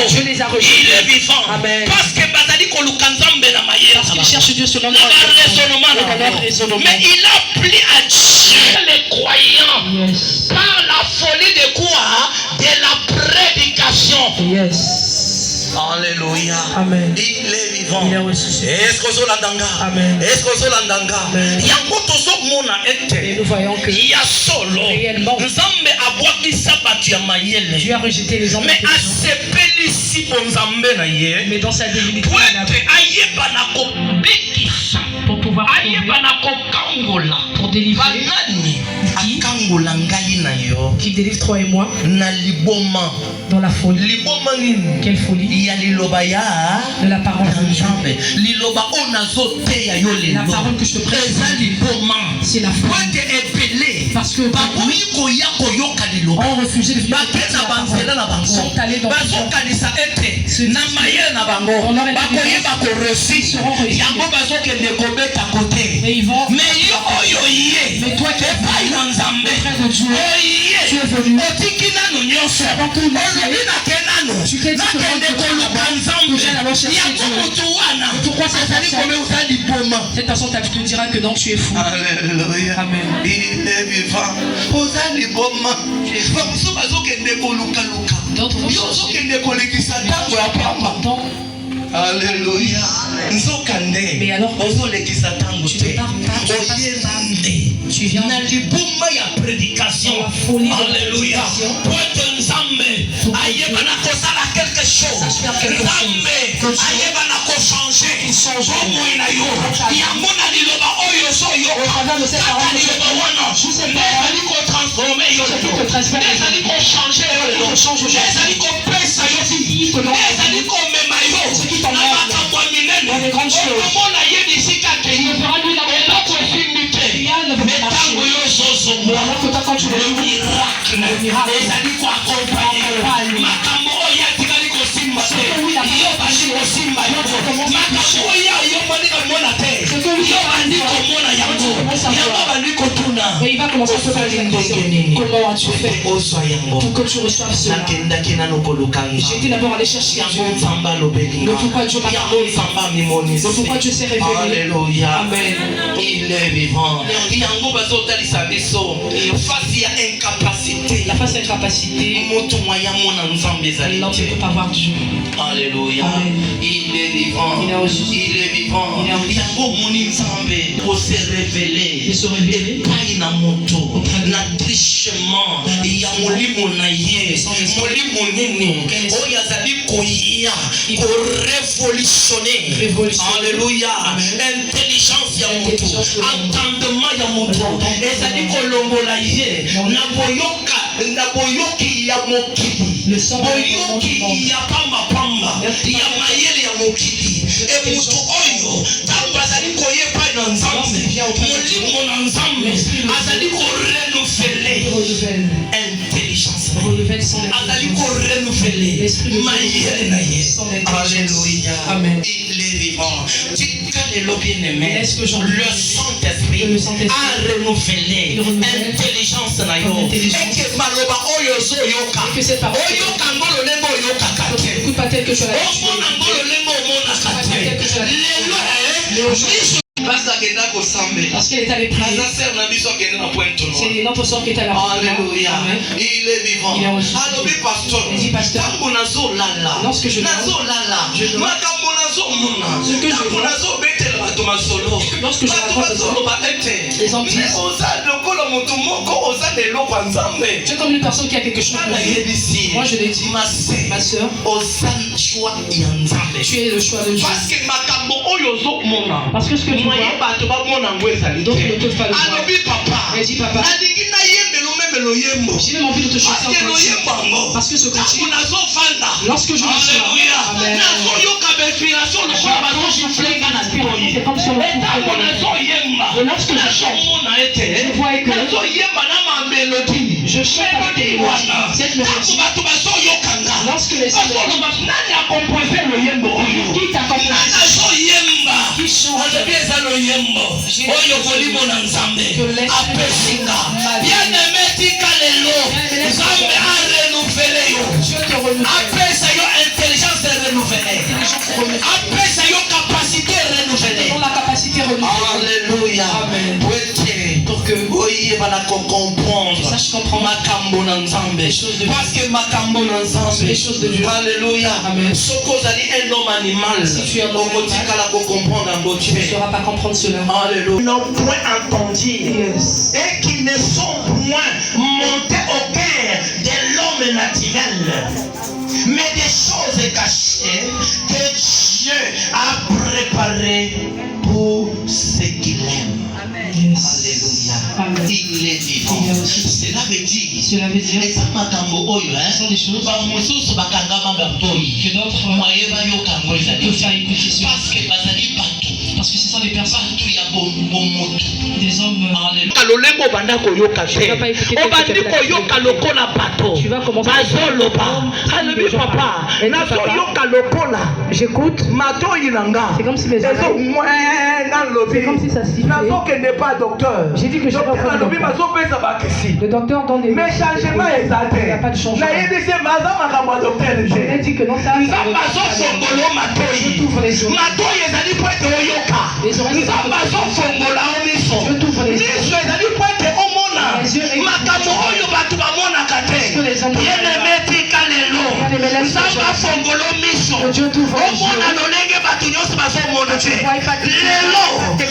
Dieu les a rejetés. Il est vivant. Amen. Parce que bazali koluka nzambe na mayele. Parce qu'ils cherchent Dieu selon leur raisonnement. Mais il a pris à Dieu les croyants. Yes. Par la folie de quoi? De la prédication. Yes. Alléluia. Amen. Il est vivant. Il est ressuscité. Est-ce que vous l'entendez? Amen. Est-ce que vous l'entendez? Amen. Yango tozo mona Et ete. nous voyons que Il y a solo. réellement Nzambe abwaki sabatu ya mayele. Dieu a rejeté les hommes. Mais asepelisi po nzambe na ye. Mais dans sa divinité, Po il a ete ayeba na kobikisa. pour pouvoir Ayeba na kokangola. pour délivrer, Banani akangola ngai na yo. qui délivre toi et moi Na liboma. dans la folie. Liboma nini? Quelle folie Ya liloba ya de la parole de Dieu. nzambe. Liloba ona zote ya yo La lelo. parole que je te prêche, Eza liboma. c'est la Po folie. ete epele. Parce que Baboyi koya koyoka liloba. ont refusé de venir Bake na banzela na bango. sont allés dans bazokanisa ete na mayele na bango bakoyeba koresi yango bazokende kobeta kote. et ils vont. Mais yo oyo ye Mais toi qui es epai na nzambe près de Dieu, tu es oye venu. otiki nano nyonso olobi nake nano nakende koluka nzambe yango motu wana azali komeuza liboma. Cette personne te dira que non, tu es fou. Alléluia. Amen. Il est vivant. oza liboma bamosusu bazokende kolukaluka D'autres vont yo chercher. ozokende kolekisa ntango ya pamba. Alléluia. Nzoka nde Mais alors, ozolekisa ntango tu te ne pars pas, tu passes oyeba pas. nde Tu viens na libuma ya prédication. dans la folie de la Alléluia. prédication. Po ete nzambe ayeba na kosala quelque chose. Sache faire quelque chose. Nzambe ayeba na kochange bomoi na yo yango na liloba oyo Au travers de cette parole, kaka liloba wana ezali kotransforme yo lelo ezali kochange yo lelo ezali kopesa yo ezali komema yo na makambo ya minene okomona ye bisika kei eloko esimbi te ntango yo ozozongwa miracle ezali koakompagne makambo oyo atikali kosimba te yo bandi kosimba yo makambo oyo yo bandi komona te yo bandi komona yango yango bandi kotuna Et il va commencer à se faire une question. Comment as-tu fait ozwa yango pour que tu reçoives cela? nakendaki nano kolukanga J'étais d'abord allé chercher Dieu. yango nzambe alobelinga Le pourquoi Dieu m'a yango parlé. nzambe amimonisi Le pourquoi Dieu s'est révélé. Alléluia. Amen. Il est vivant. yango bazotalisa biso fasi ya incapacité La face incapacité, moto moya mona nzambe ezali l'homme ne peut pas voir Dieu. Alléluia. Amen. Il est vivant. Il est reçu. Il est vivant. Il est reçu. yango moni nzambe pour se révéler De se révéler. epai na moto Auprès de na trichement ya molimo na ye molimo nini oyo azali koya korevolutione. Alléluia. Intelligence ya moto entendement ya moto ezali kolongola ye na boyoki ya mokili boyoki ya pambapamba ya mayele ya mokili moto oyo ntango azali koyepa na nzambe molimo na nzambe azali korenouveler intelligence azali korenouveler mayele na ye. Alléluia. Amen. Il est vivant. Tika lelo bien-aimé, Est-ce que j'en- le Saint-Esprit Le Saint-Esprit a renouvelé il renouvelle intelligence na yo intelligence. eke maloba oyo ozoyoka Et que cette parole- oyoka ngo lolenge oyokaka te N'écoute pas tel que tu as l'habitude. omona ngo lolenge omonaka te lelo miso basi akenda kosambe Parce qu'elle est allée prier. aza ser na biso akende na point tono. C'est notre sort qui est à la Alléluia. Amen. Il est vivant. Il est reçu. Alobi pasteur. Il dit, pasteur, Tango nazolala. lorsque je dors, nazolala. je dors. Makambo nazomona. Ce que je Tango vois, nazobetela bato masolo. lorsque je Bato raconte bazoloba ete. les gens Mais disent, oza lokola moto moko oza na eloko ya nzambe. tu es comme une personne qui a quelque chose Tala pour Dieu. yebisi. Moi je l'ai dit, Ma ma sœur. soeur, Oza choix ya nzambe. tu es le choix de Dieu. Parce que makambo oyo ozomona. Parce que ce que tu vois, Moye bato bamona ngo ezali d'autres ne te. peuvent pas le voir. Alobi papa. Elle dit, papa, nalingi nayembela omemela oyembo j'ai même envie de te chanter parce que en cantique. loyembo yango Parce que ce ntango cantique, nazofanda lorsque je le chante, alleluya Amen. nazoyoka bainspiration lokola bazosuflenga na spiroi c'est comme si on le ntango soufflait. nazoyemba Et lorsque je chante, nazomona ete je vois que nazoyemba na mamélodie je chante avec des mélodies. Cette ntango mélodie, bato bazoyokanga lorsque les sons bazoloba nani akompose loyembo oyo qui t'accompagne, nazoyemba qui chante, olobi eza loyembo oyo kolimo na nzambe apesinga bien-aimé tika lelo nzambe arenuvele yo Dieu te renouvelle. apesa yo comprendre sache comprendre makambo na nzambe parce que makambo na nzambe les choses de Dieu. Alléluia. Amen. Soko zali un homme animal Si tu es un homme okotikala ko comprendre ngo tu ne sauras pas comprendre cela. Alléluia. Non point entendu Yes. et qui ne sont point montés au cœur de l'homme naturel, mais des choses cachées que Dieu a préparées pour ceux qui l'aiment. Yes. Alléluia. Amen. Il est vivant. Cela veut dire. Cela veut dire Et ça makambo oyo ce sont des choses bamosusu bakangama batoyi que d'autres mayeba yokango ezali peuvent faire écouter cela. parce que bazali bato Parce que ce sont des personnes, bato ya bomoto des hommes. kalolembo obanda koyoka te Tu vas pas écouter obandi koyoka lokola bato Tu vas commencer à bazoloba alobi papa nazoyoka lokola J'écoute. matoyi na nga C'est comme si mes oreilles. C'est comme si ça sifflait. nazokende pas docteur J'ai dit que je vais docteur pas alobi le docteur. bazopesa bakisi Le docteur donne des. mais changement eza Il n'y a pas de te changement. nayebisi maza makambo ya docteur On a dit que non, ça. nzambe azofongola matoyi Je t'ouvre les yeux. matoyi ezali po ete oyoka Les oreilles sont nzambe azofongola o miso Je t'ouvre les yeux. miso ezali po ete omona Les yeux écoutent. makambo oyo bato bamonaka que les te hommes- bien-aimé tika lelo Bien-aimé, laisse nzambe les afongola o miso Que Dieu t'ouvre les yeux. omona lolenge bato nyonso bazomona te vois pas que- lelo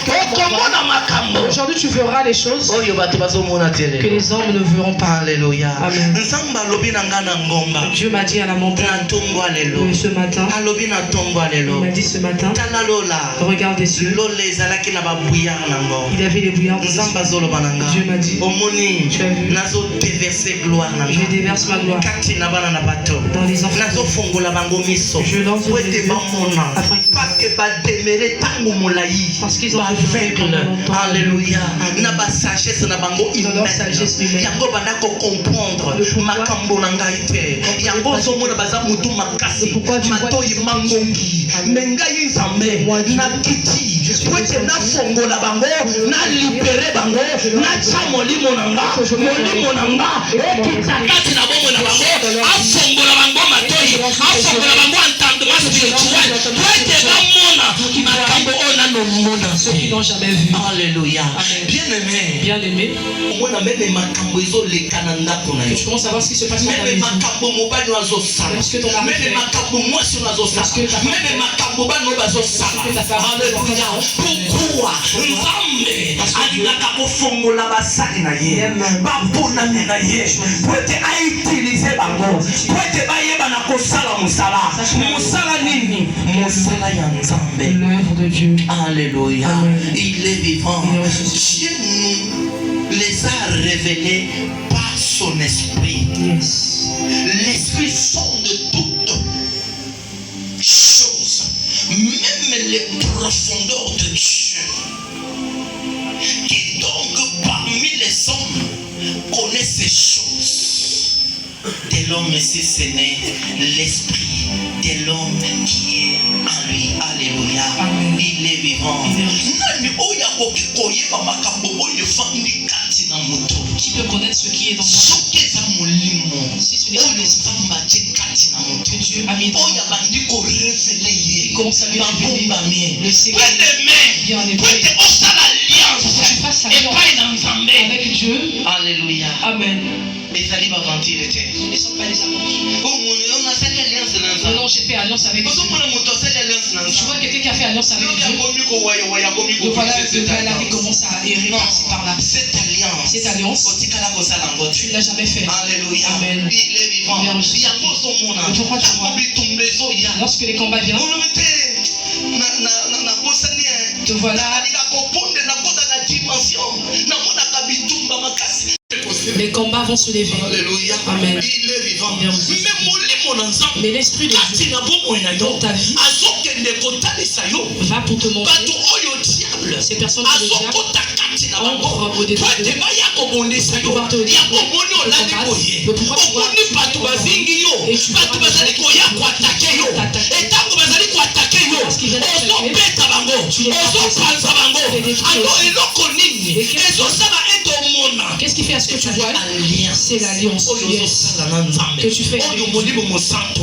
okomona makambo Aujourd'hui, tu verras les choses oyo bato bazomona te que lelo les hommes ne verront pas. Alléluia. Amen. nzambe alobi na nga na ngomba Dieu m'a dit à la montagne na ntongo lelo ce matin. alobi na ntongo Il lelo m'a dit ce matin. tala lola Regarde les yeux. lola ezalaki na babuyar nango Il avait les bouillards. nzambe azoloba na nga Dieu m'a dit. omoni Tu as vu. nazodeverse gloire na Je nga déverse ma gloire kati na bana na bato dans les enfants. nazofongola bango miso Je lance po les ete yeux bamona afin qu'ils parce que bademere ntango molai Parce qu'ils ont baveugle pendant longtemps. alleluya Amen. na basagesse na bango Dans leur sagesse humaine. yango banda kocomprendre Le pourquoi- makambo na ngai te yango ozomona baza motu makasi Le pourquoi tu vois matoyi qu'ils sont mangongi Amen. me ngai nzambe Moi, Dieu, nakiti je suis po ete descendu. nafongola bango nalibere bango natya molimo na nga Que je me molimo na nga ekita kati na bomoi na bango afongola bango matoyi afongola bango entendement spirituel po ete bamona makambo oyo nanomona Ceux qui n'ont jamais vu. Alléluia. Amen. Bien-aimé. Bien-aimé, omona meme makambo ezoleka na ndako na que yo tu commences à voir ce qui se passe dans ta meme maison. makambo mobali oyo azosala Lorsque ton mari meme fait. makambo mwasi oyo azosala Lorsque ta femme meme fait. makambo bana oyo bazosala Lorsque ta femme fait. Alléluia. pourquoi nzambe alingaka kofongola basali na ye Amen. baponami na ye po ete autilize bango po ete bayeba na kosala mosala mosala nini mosala ya nzambe L'œuvre de Dieu. Alléluia. Amen. Il est vivant. Il est ressuscité. Dieu nous les a révélés par son esprit. Yes. L'esprit sonde toutes choses, même les profondeurs de Dieu. Qui donc parmi les hommes connaît ces choses. De l'homme, si ce n'est l'esprit de l'homme qui est en lui. Alléluia. Amen. Il est vivant. Il est vivant. Nani oyo akoki koyeba makambo oyo efandi kati na moto Qui peut connaître ce qui est dans moi? soki eza molimo Si tu n'es pas oyo l'esprit nzambe atie kati na moto que Dieu a mis dans oyo abandi korevele ye Il commence à lui révéler babombami le secret. Bien po aimé. ete osala Tu fasses alliance alliance epai na nzambe avec Dieu. alleluya Amen. ezali bavantile te Ce ne sont pas des amours. omoni asali alliance na Non, nzambe non, j'ai fait alliance avec Dieu. ozomona moto asali alliance na Tu vois nzambe quelqu'un qui a fait alliance avec lobi Dieu. akomi kowayawaya akomi Donc voilà, kopesa le gars là qui commence à errer par-ci par-là. cette Cette alliance, otikala kosala yango tu te ne l'as jamais fait. Alléluia. Amen. Il est vivant. Il est ressuscité. yango ozomona Mais pourquoi tu vois? ntango bitumba ezoya Lorsque les combats viennent, olobi te nakosani te voilà. nalinga koponde nakota na dimension namonaka bitumba makasi Les combats vont se lever. Alléluia. Amen. Il est vivant. Il est ressuscité. Mais molimo na nzambe Mais l'esprit de kati Dieu na bomoi na yo dans ta vie azokende kotalisa yo va pour te bato montrer oyo diable ces personnes que le diable azokota kati na bango entre au-dedans po ete d'eux. baya kobondisa yo Pouvoir te dire yango omoni olali combattre. boye Mais pourquoi tu vois- omoni bato bazingi yo Et tu bato vois bazali les koya gens koatake yo t'attaquer. etango bazali koatake yo Parce qu'ils viennent t'attaquer. ozobeta bango Tu les ozopanza bango Tu les détruis. ano eloko nini Et qu'est-ce- ezosala ete omona Qu'est-ce qui fait fais à ce que tu vois, c'est l'alliance. Yes. Que tu fais avec Dieu.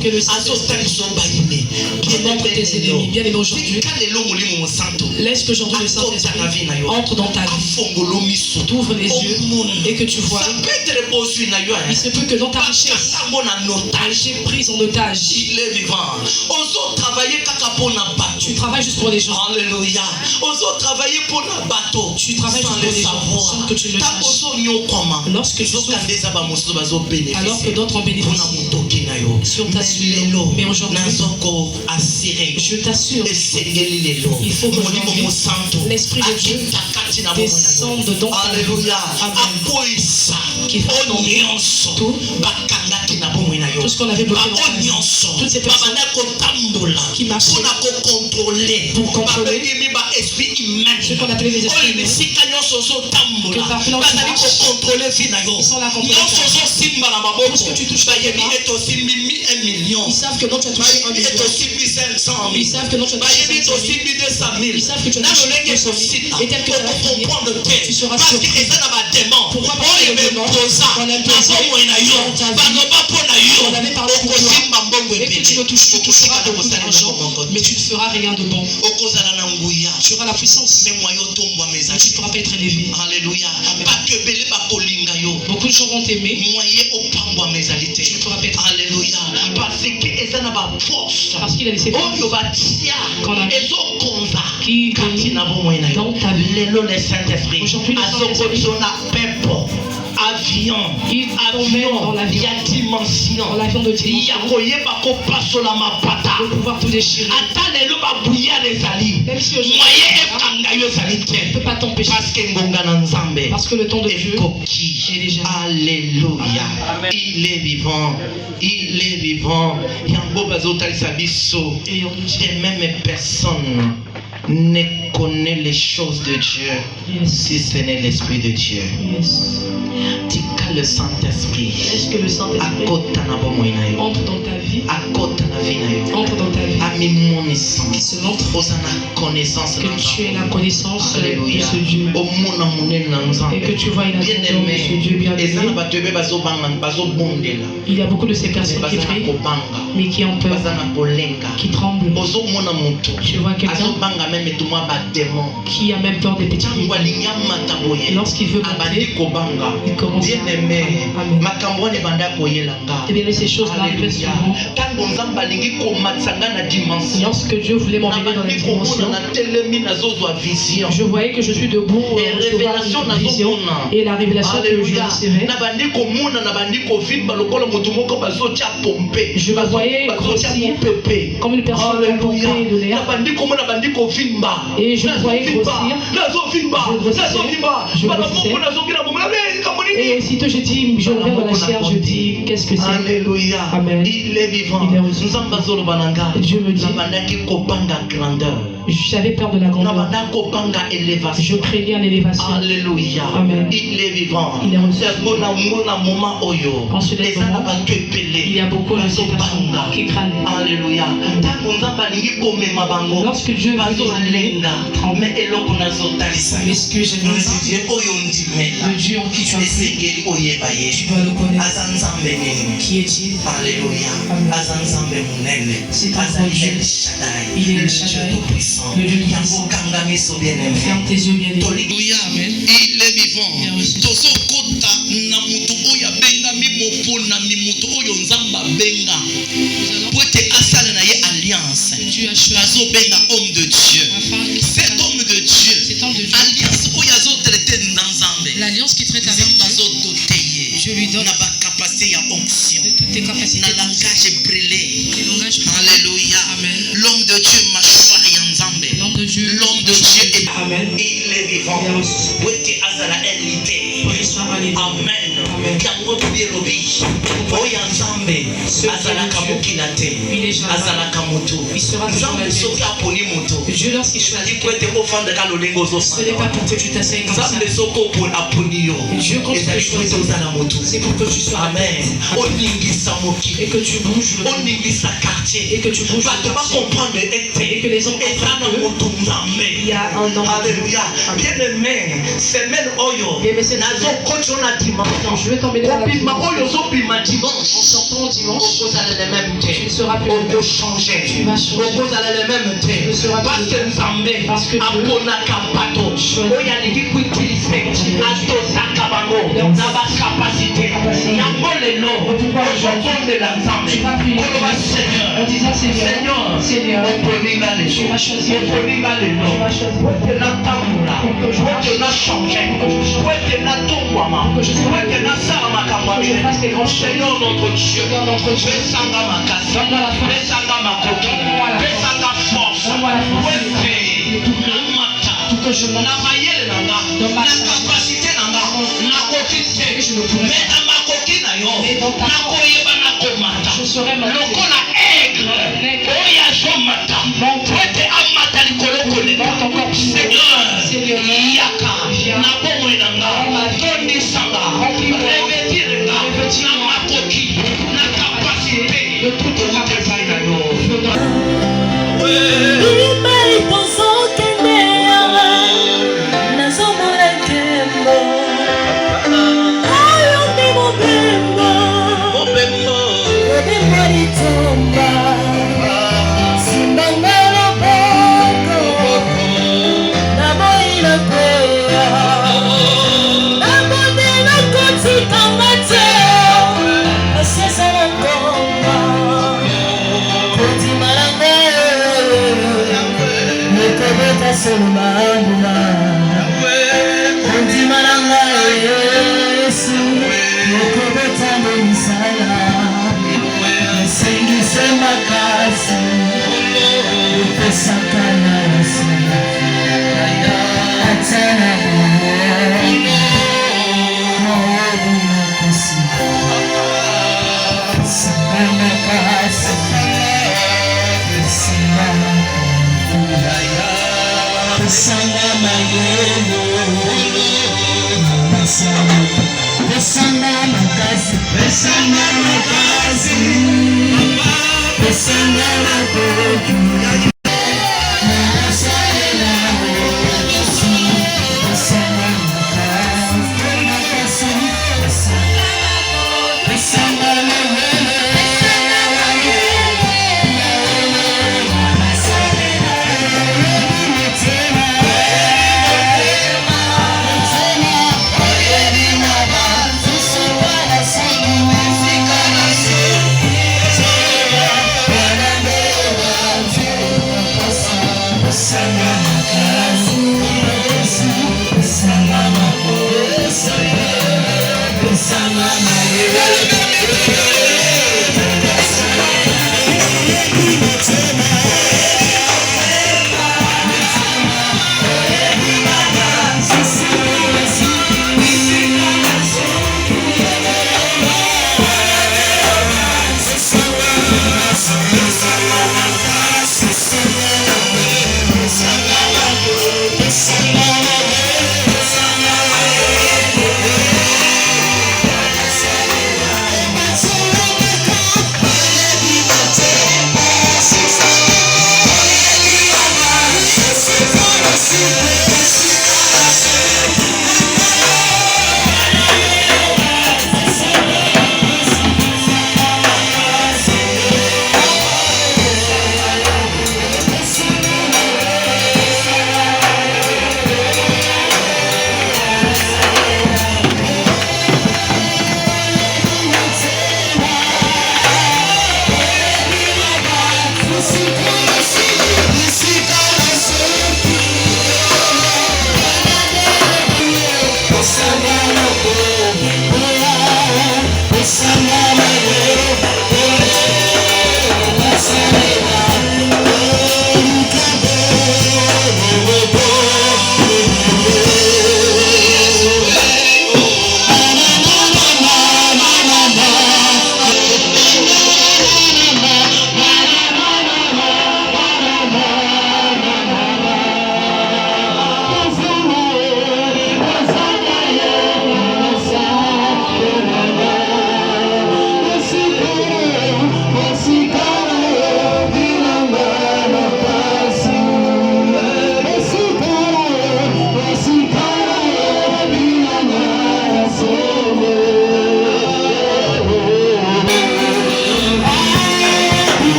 Que le Saint-Esprit montre tes ennemis. Bien aimé aujourd'hui, laisse qu'aujourd'hui le Saint-Esprit entre dans ta vie. T'ouvres les yeux et que tu vois. Il se peut que dans ta richesse, a été prise en otage. Tu travailles juste pour les gens. Alléluia. Tu travailles juste pour les gens sans que tu ne le saches. Lorsque tu souffres, alors que d'autres en bénéficient sur ta vie. Mais aujourd'hui, je t'assure, il faut que l'Esprit de Dieu descende dans ta vie. Qui fait tout ce qu'on avait bloqué dans ta vie. Toutes ces personnes qui marchaient pour contrôler ce qu'on appelait les esprits humains, que par là ils sont là contrôler tout ce que tu touches, ils savent que non tu as touché 1 million, ils savent que non tu as touché 500 000, ils savent que tu as touché 200 000, et tel que ça va finir, tu seras surpris. Pourquoi? Parce que le démon, on aime plaisir, on avait parlé pour toi, et que tu ne toucheras pas beaucoup d'argent, mais tu ne feras rien de bon. Tu auras la puissance, mais tu ne pourras pas être élevé. Alléluia. Beaucoup de gens vont t'aimer, tu ne pourras pas être. Alléluia. Parce qu'il a laissé qu'on a qui dans ta vie. Aujourd'hui, le Saint-Esprit avion, il dans l'avion, il y a dimension, dans l'avion de dimension, de pouvoir tout déchirer. Même si aujourd'hui tu ne peux pas t'empêcher, parce que le temps de Dieu est déjà. Alléluia. Il est vivant. Il est vivant. Et même personne ne connaît les choses de Dieu, si ce n'est l'Esprit de Dieu. Le Saint-Esprit, est-ce que le Saint-Esprit entre dans ta vie, entre dans ta vie, qui se montre que tu aies la connaissance de ce Dieu, et que tu vois la grandeur de ce Dieu bien aimé. Il y a beaucoup de ces personnes qui prient, mais qui ont peur, qui tremblent. Tu vois quelqu'un qui a même peur des petits démons. Lorsqu'il veut monter, il commence à. Et bien, ces choses-là arrivent souvent. Lorsque Dieu voulait m'emmener dans les dimensions, je voyais que je suis debout recevoir une vision, et la révélation que je recevais, je me voyais grossir comme une personne pompée de l'air, et je me voyais grossir, je grossissais, et aussitôt je dis, je reviens dans la chair, je dis, qu'est-ce que c'est? Alléluia. Amen. Il est vivant. Dieu me dit, j'avais peur de la grandeur. Je craignais l'élévation. Alléluia. Amen. Il est vivant. Il est reçu. En ce moment, il y a beaucoup de ces personnes qui craignent. Alléluia. Lorsque Dieu va m'excuse, le Dieu en qui tu as cru, tu dois le connaître. Qui est-il? Alléluia. C'est un Dieu. Il est le Shaddai, le Dieu tout-puissant. Ferme tes yeux, bien-aimé. Alléluia. Il est vivant. Dieu a choisi homme de Dieu. Cet homme de Dieu. L'alliance qui traite avec Dieu, je lui donne de toutes tes capacités. Le langage brûlé. Alléluia. Amen. L'homme de Dieu L'homme de Dieu. L'homme de Dieu est Amen. Il est vivant. Amen. Amen. azalaka mokila te azalaka moto nzambe soki aponi moto ezali po ete ofandaka lolenge ozofanda nzambe soki aponi yo ezali po ete ozala moto amen oningisa mokili oningisa quartier bato bacomprendre ete eza na moto nzambe alleluya bien aimé semaine oyo nazokotyo na dimanche obima oyo ozobima dimanche okozala le même te okochange okozala le même te parce que nzambe aponaka bato oyo alingi kuutilize atosaka bango na bakapasité yango lelo ozokondela nzambe koloba Seigneur oponinga lelo ote natambola ote nachange ote natongwama ote nasala makambo abie Seigneur notre Dieu pesanga makasi pesanga makoki pesanga force ote namata na mayele nanga na kapasité nanga nakoki te me na makoki na yo nakoyeba nakomata lokola aigle oyo azomata ete amata likolo kolela Seigneur yaka na bomoi nanga tondisanga revetirenga na makoki na kapasité ete epai na yo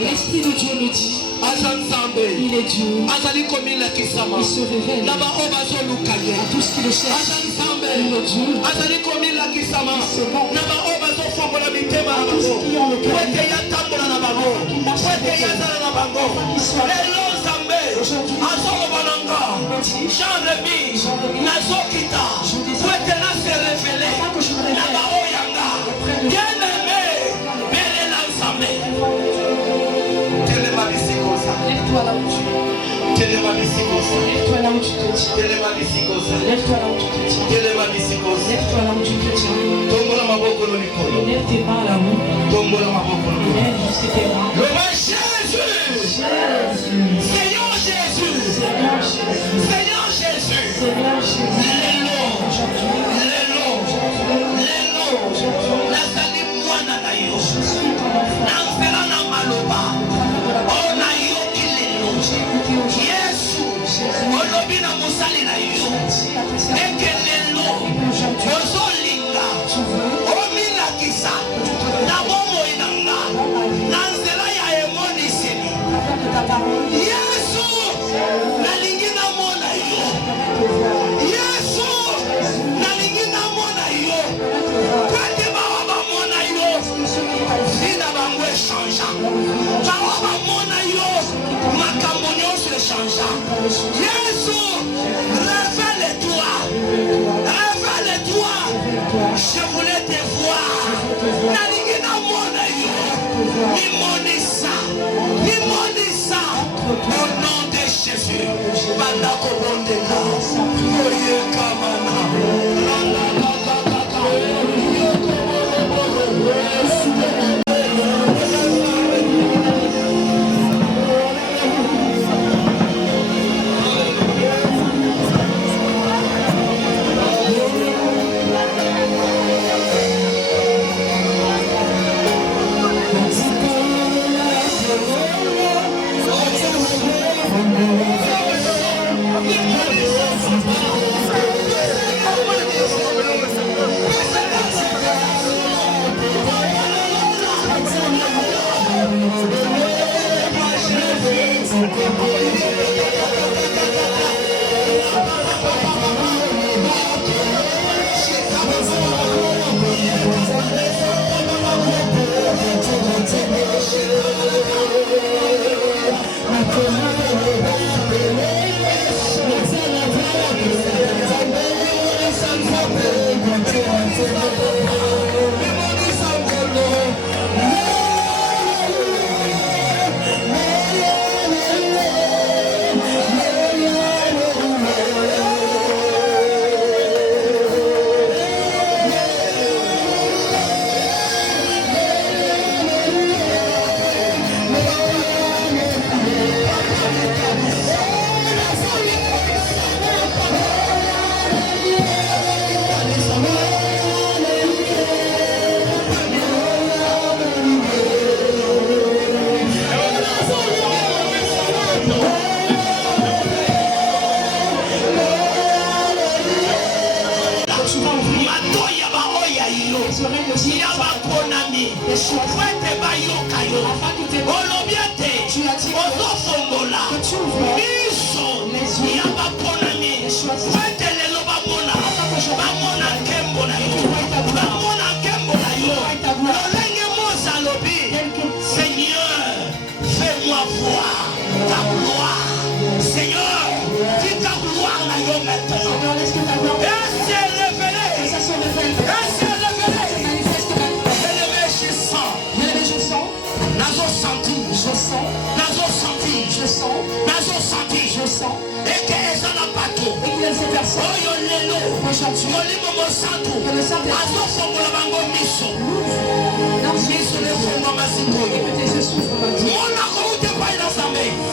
L'Esprit de Dieu me dit, il est Dieu. Il se révèle à tous qui le cherchent. Il est Dieu. Il se montre à tous qui ont le cœur. Qu'il marche avec eux. Qu'il soit là. Aujourd'hui, lève-toi là où tu es. Lève-toi là où tu te tiens. Lève-toi là où tu te tiens. Lève-toi là où tu te tiens. Lève tes mains là-haut. Lève juste tes mains. Seigneur Jésus, je voulais te voir. Au nom de Jésus, po ete bayoka yo olobi ete ozofongola miso ya baponami po ete lelo bamona nkembo na yo bamona nkembo na yo lolenge mosa alobi Seigneur fais-moi voir ta gloire Seigneur dis ta gloire na yo maintenant et c'est révélé je sens et que ça n'a pas tout et que ces personnes que le Saint-Esprit que tes yeux s'ouvrent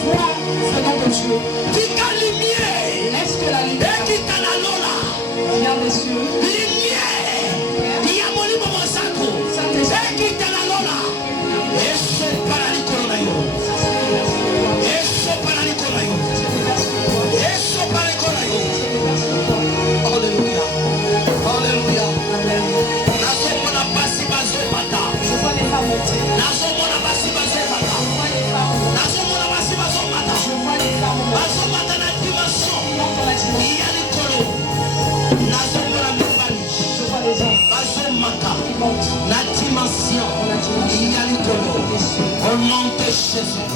vois venant de Dieu laisse que la lumière vient des cieux la dimension, il y a le colon. Au nom de Jésus,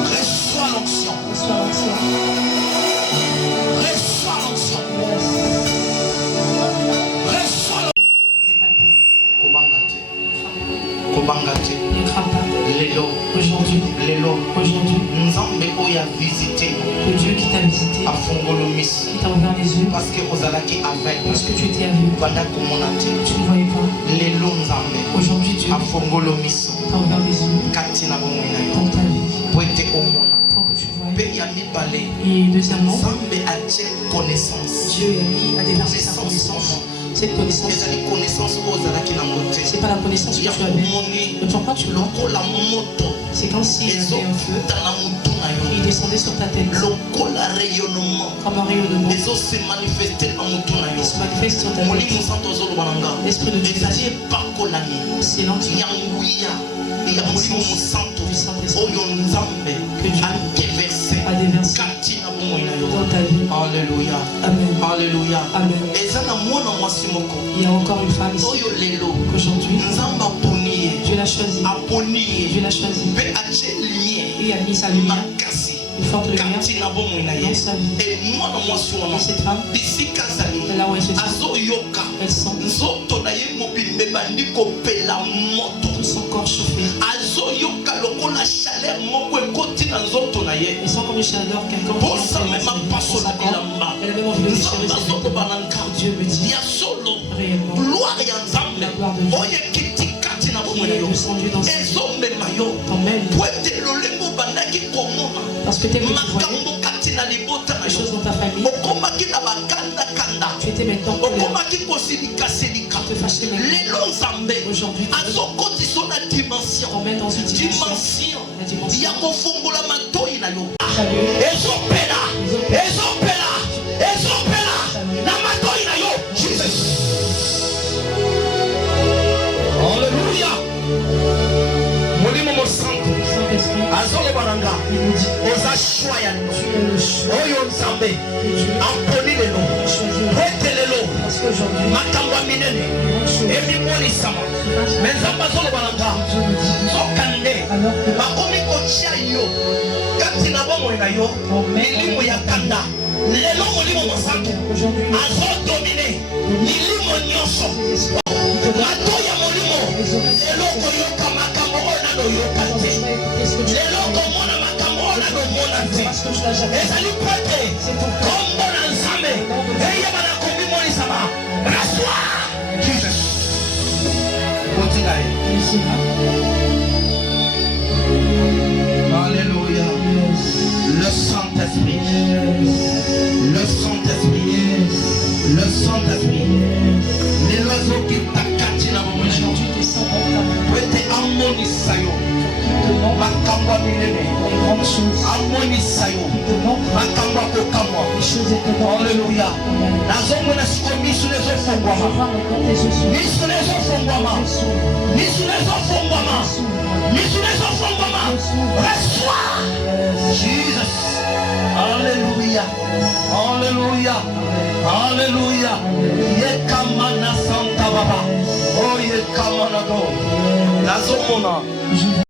reçois l'onction. Reçois l'onction. Reçois l'onction. Ne crains pas. Aujourd'hui, Nzambe oya visité. Le Dieu qui t'a visité, qui t'a ouvert les yeux, parce que tu étais aveugle, tu ne voyais pas. Aujourd'hui, Dieu t'a ouvert les yeux pour ta vie, pour que tu vois. Et deuxièmement, Dieu a déversé sa connaissance. Cette connaissance, c'est pas la connaissance que tu avais. Le pourquoi tu l'as, c'est comme s'il y avait un feu qui descendait sur ta tête comme un rayonnement qui se manifeste sur ta tête. L'Esprit de Dieu, c'est l'entier du Saint-Esprit que Dieu a déversé dans ta vie. Alléluia. Amen. Alléluia. Amen. Il y a encore une femme ici qu'aujourd'hui Dieu l'a choisie. Dieu l'a choisie. Il a mis sa lumière, une forte lumière dans sa vie. Et cette femme, là où elle se tient, elle sent tout son corps chauffer. Elle sent comme une chaleur quelqu'un qui est dans son corps. Elle a même envie de déchirer ses vêtements. Dieu me dit réellement la gloire de Dieu. Il est descendu dans ses yeux. T'emmènes. Parce que tu voyais les choses dans ta famille. Tu étais maintenant colère. Tu te fâchais maintenant. Aujourd'hui, tu t'emmènes dans une dimension. La dimension. Alléluia. Il nous dit, parce qu'aujourd'hui, Alléluia. Le Saint-Esprit. Le Saint-Esprit. Le Saint-Esprit. Les oiseaux qui t'accatent aujourd'hui descendent dans ta main. Tu es harmonisayo. Makamba minene. Les grandes choses. Harmonisayo. Makamba kokamwa. Alléluia. Nazomona siko misu nezofungwama. Misu nezofungwama. Misu nezofungwama. Misu nezofungwama. Reçois. Jesus. Alléluia. Alléluia. Alléluia. Yekamana Santa Baba. Oh yekamana go. Nazomona.